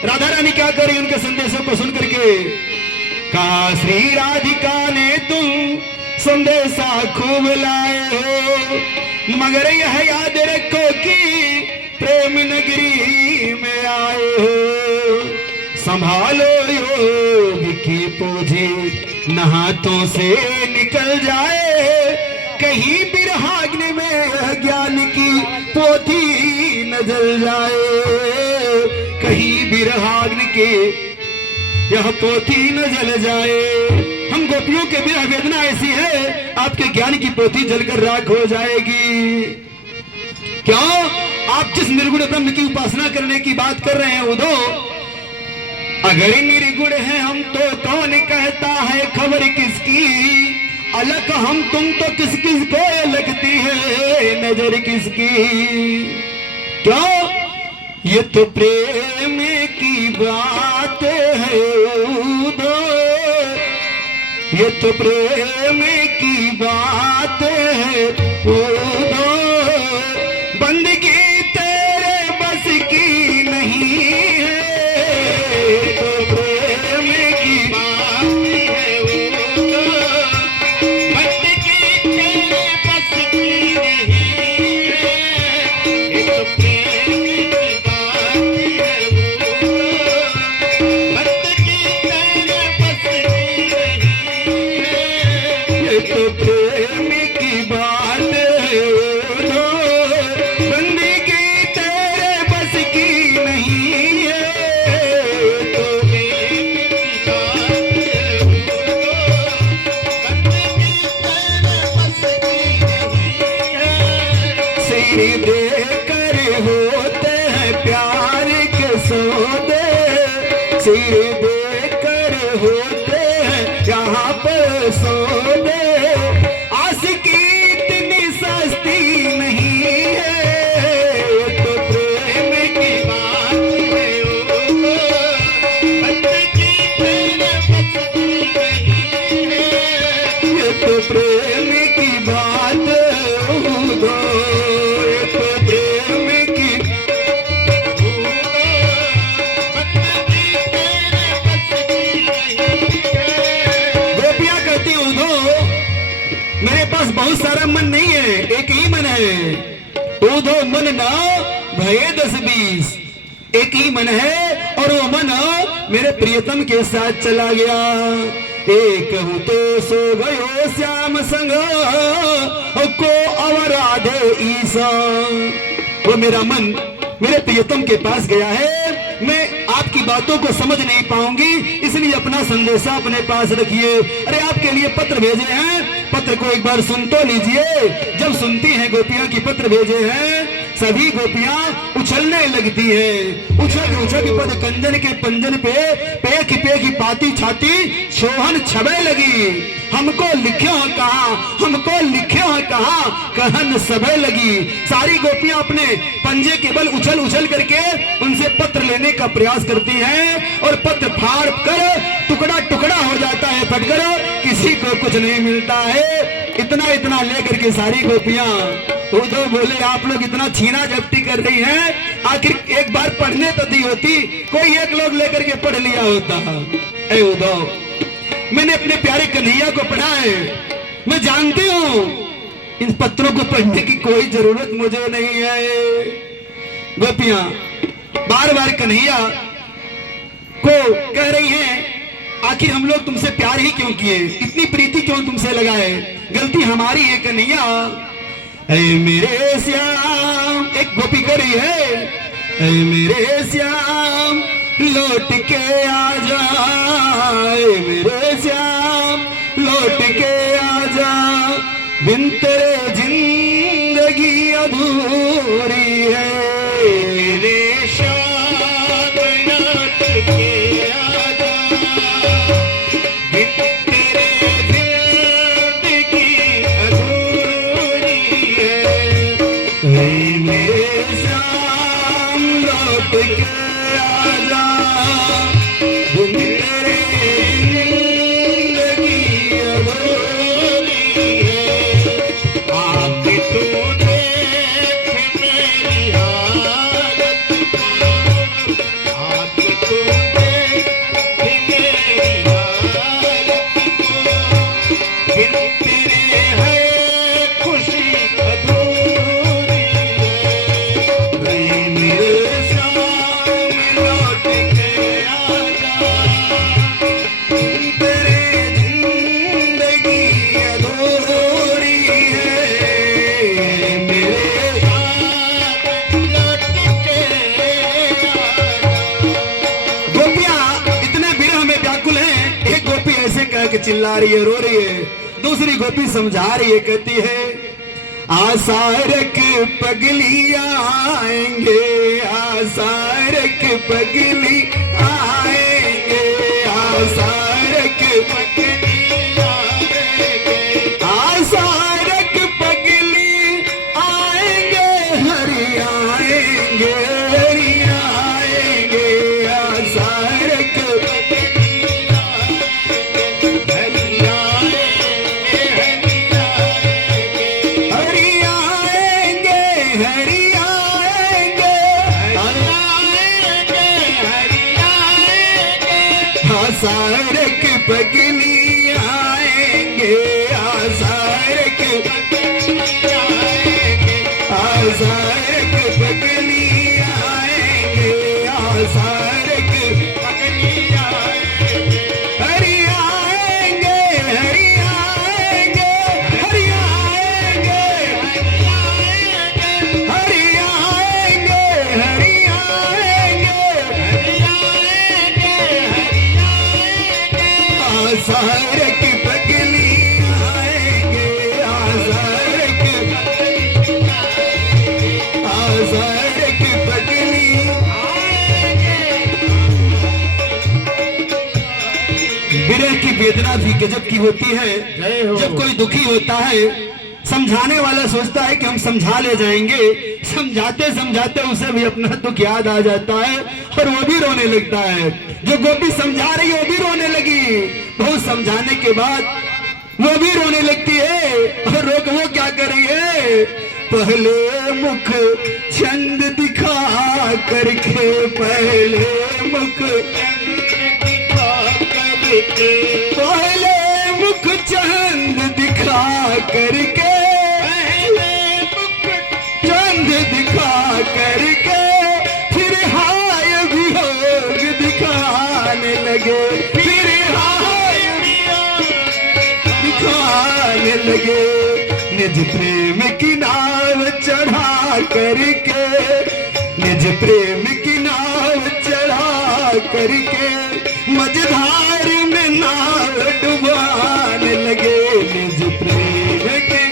राधा रानी क्या करी उनके संदेशों को सुन करके। कहा श्री राधिका ने तुम संदेशा खूब लाए हो, मगर यह याद रखो कि प्रेम नगरी में आए हो। संभालो योग की पूंजी न हाथों से निकल जाए, कहीं बिरहाग्नि में ज्ञान की पोथी न जल जाए, कहीं बिरहाग्नि के यह पोथी न जल जाए। हम गोपियों के बिरह वेदना ऐसी है, आपके ज्ञान की पोथी जलकर राख हो जाएगी। क्यों? आप जिस निर्गुण ब्रह्म की उपासना करने की बात कर रहे हैं उद्धव, अगर निर्गुण है हम तो कौन कहता है खबर किसकी। अलग हम तुम तो किस किस को लगती है नजर किसकी। क्यों? ये तो प्रेम की बात है उद्धव, ये तो प्रेम की बात है उद्धव। बंदगी तेरे बस की नहीं है, तो प्रेम की बात है उद्धव। बंदगी तेरे बस की नहीं है, ये तो प्रेम की बात है उद्धव। बंदगी तेरे बस की नहीं है, ये तो प्रेम की बात है उद्धव। बंदगी तेरे बस की नहीं है, तो प्रेम की बात है उद्धव। बंदगी तेरे बस की नहीं है। सिर देकर होते हैं प्यार के सौदे, सिर देकर होते हैं यहाँ पर सौदे। आशिकी इतनी सस्ती नहीं है, तो प्रेम की बात है उद्धव। बंदगी तेरे बस की नहीं है, ये तो प्रेम की बात है उद्धव। ये तो प्रेम की गोपियां कहती उद्धव मेरे पास बहुत सारा मन नहीं है, एक ही मन है। उद्धव मन ना भये 10-20, एक ही मन है और वो मन मेरे प्रियतम के साथ चला गया। एक हूँ तो सो गयो श्याम संग को अवराधे ईसा। वो मेरा मन मेरे प्रियतम के पास गया है, मैं आपकी बातों को समझ नहीं पाऊंगी, इसलिए अपना संदेशा अपने पास रखिए। अरे आपके लिए पत्र भेजे हैं, पत्र को एक बार सुन तो लीजिए। जब सुनती हैं गोपियां की पत्र भेजे हैं, सभी गोपियां उछलने लगती हैं। उछल उछल पद कंजन के पंजन पे पे की पाती छाती सोहन छबे लगी। हमको लिख्यो कहा, हमको लिख्यो कहा, कहन सबे लगी। सारी गोपियां अपने पंजे के बल उछल उछल करके उनसे पत्र लेने का प्रयास करती हैं और पत्र फाड़ कर टुकड़ा टुकड़ा हो जाता है फटकर, किसी को कुछ नहीं मिलता है। इतना इतना लेकर के सारी गोपियां उद्धव बोले आप लोग इतना छीना जब्ती कर रही हैं, आखिर एक बार पढ़ने तो दी होती, कोई एक लोग लेकर के पढ़ लिया होता। ऐ उद्धव, मैंने अपने प्यारे कन्हैया को पढ़ा है, मैं जानती हूँ इन पत्रों को पढ़ने की कोई जरूरत मुझे नहीं है। गोपियां बार बार कन्हैया को कह रही हैं आखिर हम लोग तुमसे प्यार ही क्यों किए, इतनी प्रीति क्यों तुमसे लगाए, गलती हमारी है कन्हैया। ऐ मेरे श्याम, एक गोपी कर रही है, ऐ मेरे श्याम लौट के आ जा, मेरे श्याम लौट के आ जा, बिन तेरे जिंदगी अधूरी है। मेरे श्याम लौट के आ जा, बिन तेरे जिंदगी अधूरी है। मेरे श्याम लौट के आ जा, बिन तेरे जिंदगी अधूरी है। आके तू देख मेरी हालत को, आके तू देख मेरी हालत को, बिन तेरे है खुशी अधूरी है। मेरे श्याम लौट के आ जा, बिन तेरे जिंदगी अधूरी है। मेरे श्याम लौट के आ जा। गोपियां इतने विरह में व्याकुल हैं, एक गोपी ऐसे कह के चिल्ला रही है, रो रही है, दूसरी गोपी समझा रही है, कहती है आसारक पगली आएंगे, आसारक पगली आएंगे, आसारक पगली आएंगे, आसारक पगली आएंगे, हरि आएंगे, हरि आएंगे, आसारक पगली आएंगे, हरि आएंगे, हरि आएंगे, हरि आएंगे, हरि आएंगे, आसारक पगली आएंगे, आसारक पगली आएंगे, आसारक पगली आएंगे, आसारक पगली आएंगे, हरि आएंगे, हरि आएंगे, हरि आएंगे, हरि आएंगे, हरि आएंगे, हरि आएंगे, आसारक पगली आएंगे, आसारक आसारक पगली आएंगे। विरह की वेदना भी गजब की होती है। जब कोई दुखी होता है, समझाने वाला सोचता है कि हम समझा ले जाएंगे, समझाते समझाते उसे भी अपना दुख याद आ जाता है और वो भी रोने लगता है। जो गोपी समझा रही वो भी रोने लगी, बहुत समझाने के बाद वो भी रोने लगती है और रोक वो क्या कर रही है, पहले मुख छंद दिखा करके, पहले मुख छंद दिखा करके, पहले मुख चंद दिखा करके, पहले मुख चंद दिखा करके, फिर हाय वियोग दिखाने लगे, फिर हाय वियोग दिखाने लगे। निज प्रेम की नाव चढ़ा करके, निज प्रेम की नाव चढ़ा करके, मझधार में नाव डुबाने लगे। निज प्रेम की,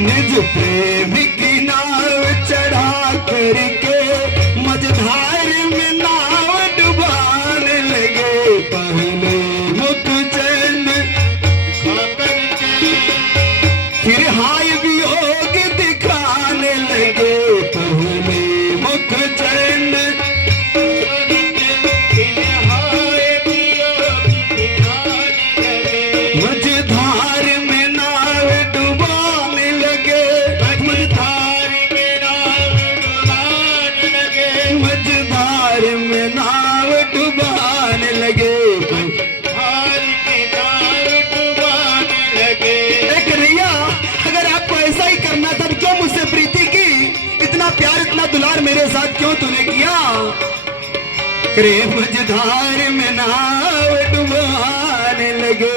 निज प्रेम की नाव चढ़ा करके, मझधार में नाव डुबाने लगे। पहले मुख चंद फिर हाय वियोग दिखाने लगे, पहले मुख चंद फिर हाय वियोग दिखाने लगे। करे मझधार में नाव डुबाने लगे।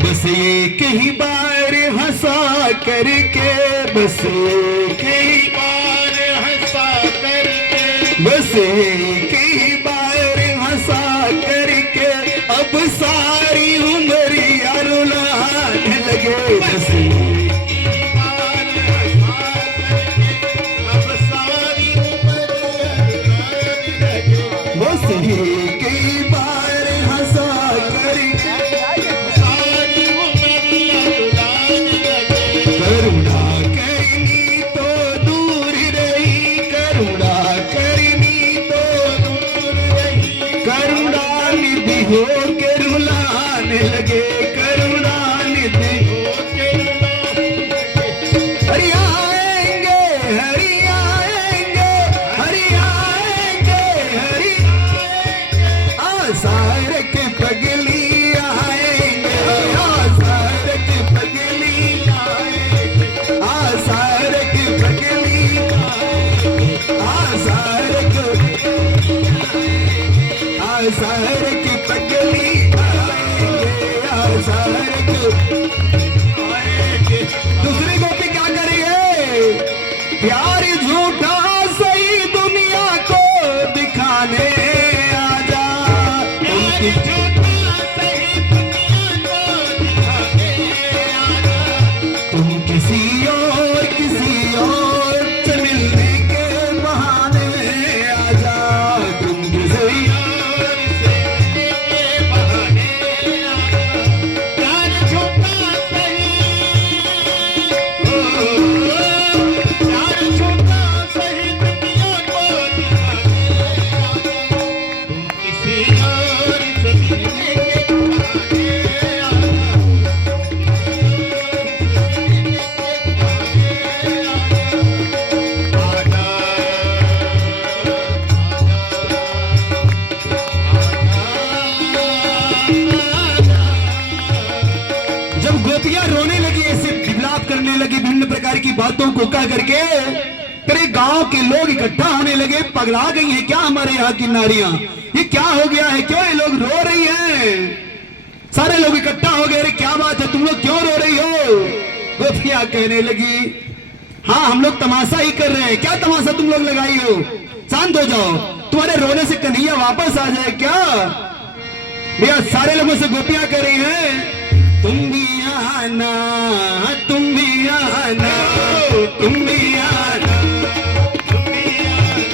बस एक ही बार हंसा करके, बस एक ही बार हंसा करके, बस एक ही बार हंसा करके अब सारी उम्र यार रुलाने लगे। बस कई बार हंसा करके सारी करुणा करनी तो दूर रही, करुणा करनी तो दूर रही, करुणा निधि हो के रुलाने लगे, करुणा निधि हो के रुलाने लगे। हरि आएंगे, हरि आएंगे, हरि आएंगे, हरि आसार के पगली आएंगे, आसार के पगली आएंगे, आसार के पगली आएंगे, आसार के आसार की पगली आएंगे, आसार के आएंगे। दूसरी गोपी क्या करेंगे? प्यार झूठा सही दुनिया को दिखाने आजा, उनकी झूठा सही दुनिया को दिखाने आजा, तुम किसी और से मिलने के बहाने आजा, तुम किसी और से मिलने के बहाने आजा। प्यार झूठा सही, प्यार झूठा सही दुनिया को दिखाने आजा, तुम किसी और से मिलने के बहाने आजा। जब गोपियां रोने लगी, ऐसे विलाप करने लगी, विभिन्न प्रकार की बातों को कह करके, तेरे गांव के लोग इकट्ठा होने लगे। पगला गई हैं क्या हमारे यहाँ की नारियां? ये क्या हो गया है? क्यों ये लोग रो रही हैं? सारे लोग इकट्ठा हो गए। अरे क्या बात है, तुम लोग क्यों रो रही हो? गोपियां कहने लगी, हाँ हम लोग तमाशा ही कर रहे हैं। क्या तमाशा तुम लोग लगाई हो? शांत हो जाओ, तुम्हारे रोने से कन्हैया वापस आ जाए क्या? भैया सारे लोगों से गोपियां कह रही हैं, तुम भी आना, तुम भी आना, तुम भी आना, तुम भी आना,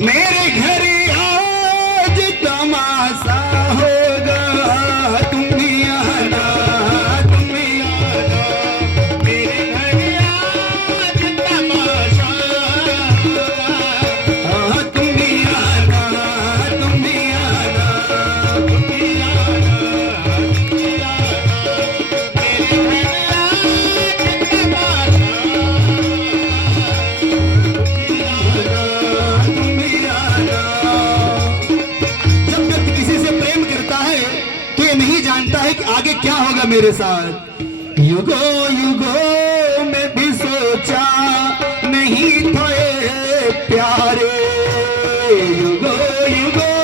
मेरे घर आज तमाशा होगा, तुम भी आना, तुम भी आना, मेरे घर आज तमाशा होगा, हाँ तुम भी आना, तुम भी आना, तुम भी आना, तुम भी आना, मेरे घर आज तमाशा, तुम भी आना। जब व्यक्ति किसी से प्रेम करता है तो ये नहीं जानता है कि आगे क्या होगा मेरे साथ। युगों युगों में भी सोचा नहीं था ये प्यारे, युगों युगों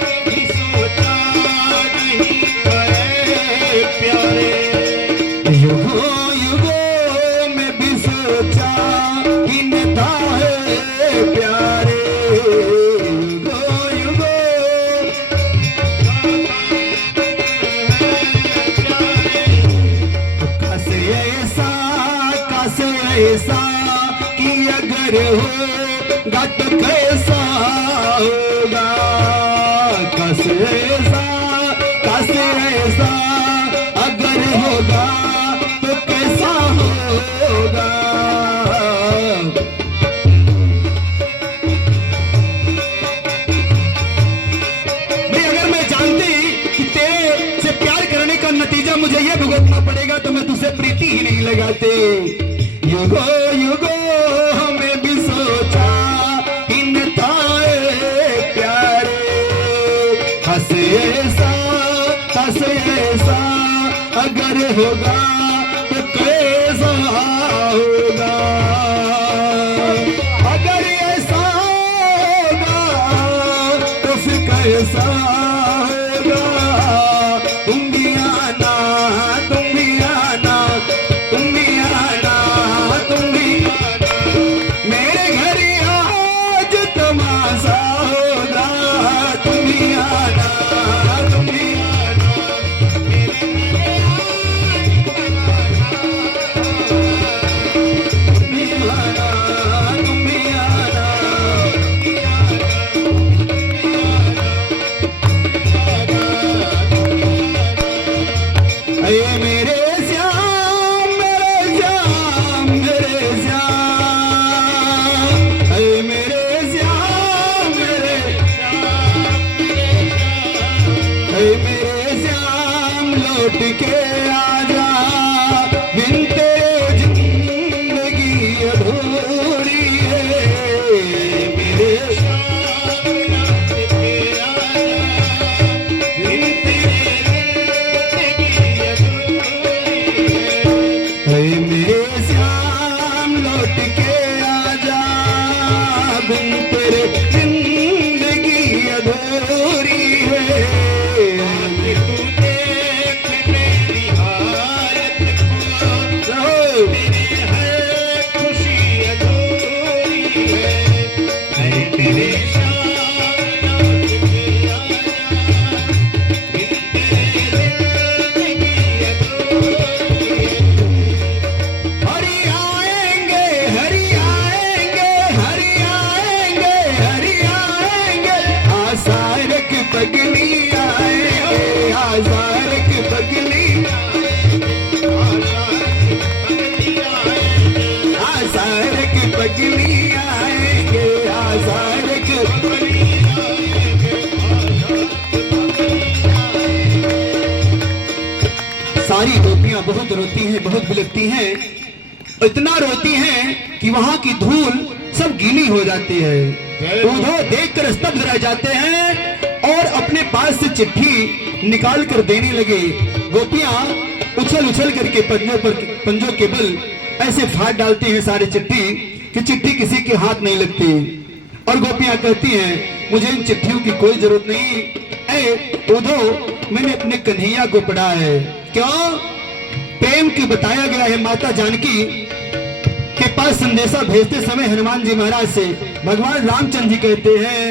में भी सोचा नहीं था ये प्यारे, युगों युगों में भी सोचा कि न था ये प्यारे, युगों युगों कैसे ऐसा कि अगर होगा तो कैसा होगा, कैसे ऐसा अगर होगा तो कैसा होगा। भाई अगर मैं जानती कि तेरे से प्यार करने का नतीजा मुझे यह भुगतना पड़ेगा तो मैं तुझसे प्रीति ही नहीं लगाते। युगो युगो में भी सोचा इन ताए प्यारे, हंसे ऐसा अगर होगा तो कैसा होगा, अगर ऐसा होगा तो तेरे हर खुशी अधूरी है, ऐ मेरे शाम नाच के आजा, बिन तेरे जिंदगी अधूरी है। हरि आएंगे हरि आएंगे हरि आएंगे हरि आएंगे, आसार की पगली आएंगे, आसार की पगली आसार की पगली आएंगे, आसार की सारी गोपियां बहुत रोती हैं, बहुत बिलखती हैं, इतना रोती हैं कि वहां की धूल सब गीली हो जाती है। उधर देखकर स्तब्ध रह जाते हैं और अपने पास से चिट्ठी निकाल कर देने लगे। गोपियां उछल उछल करके पंजों के बल ऐसे फाड़ डालती हैं सारी चिट्ठी कि चिट्ठी किसी के हाथ नहीं लगती। और गोपियां कहती हैं मुझे इन चिट्ठियों की कोई जरूरत नहीं, ऐ उधो मैंने अपने कन्हैया को पढ़ा है। क्यों? प्रेम की बताया गया है माता जानकी के पास संदेशा भेजते समय हनुमान जी महाराज से भगवान रामचंद्र जी कहते हैं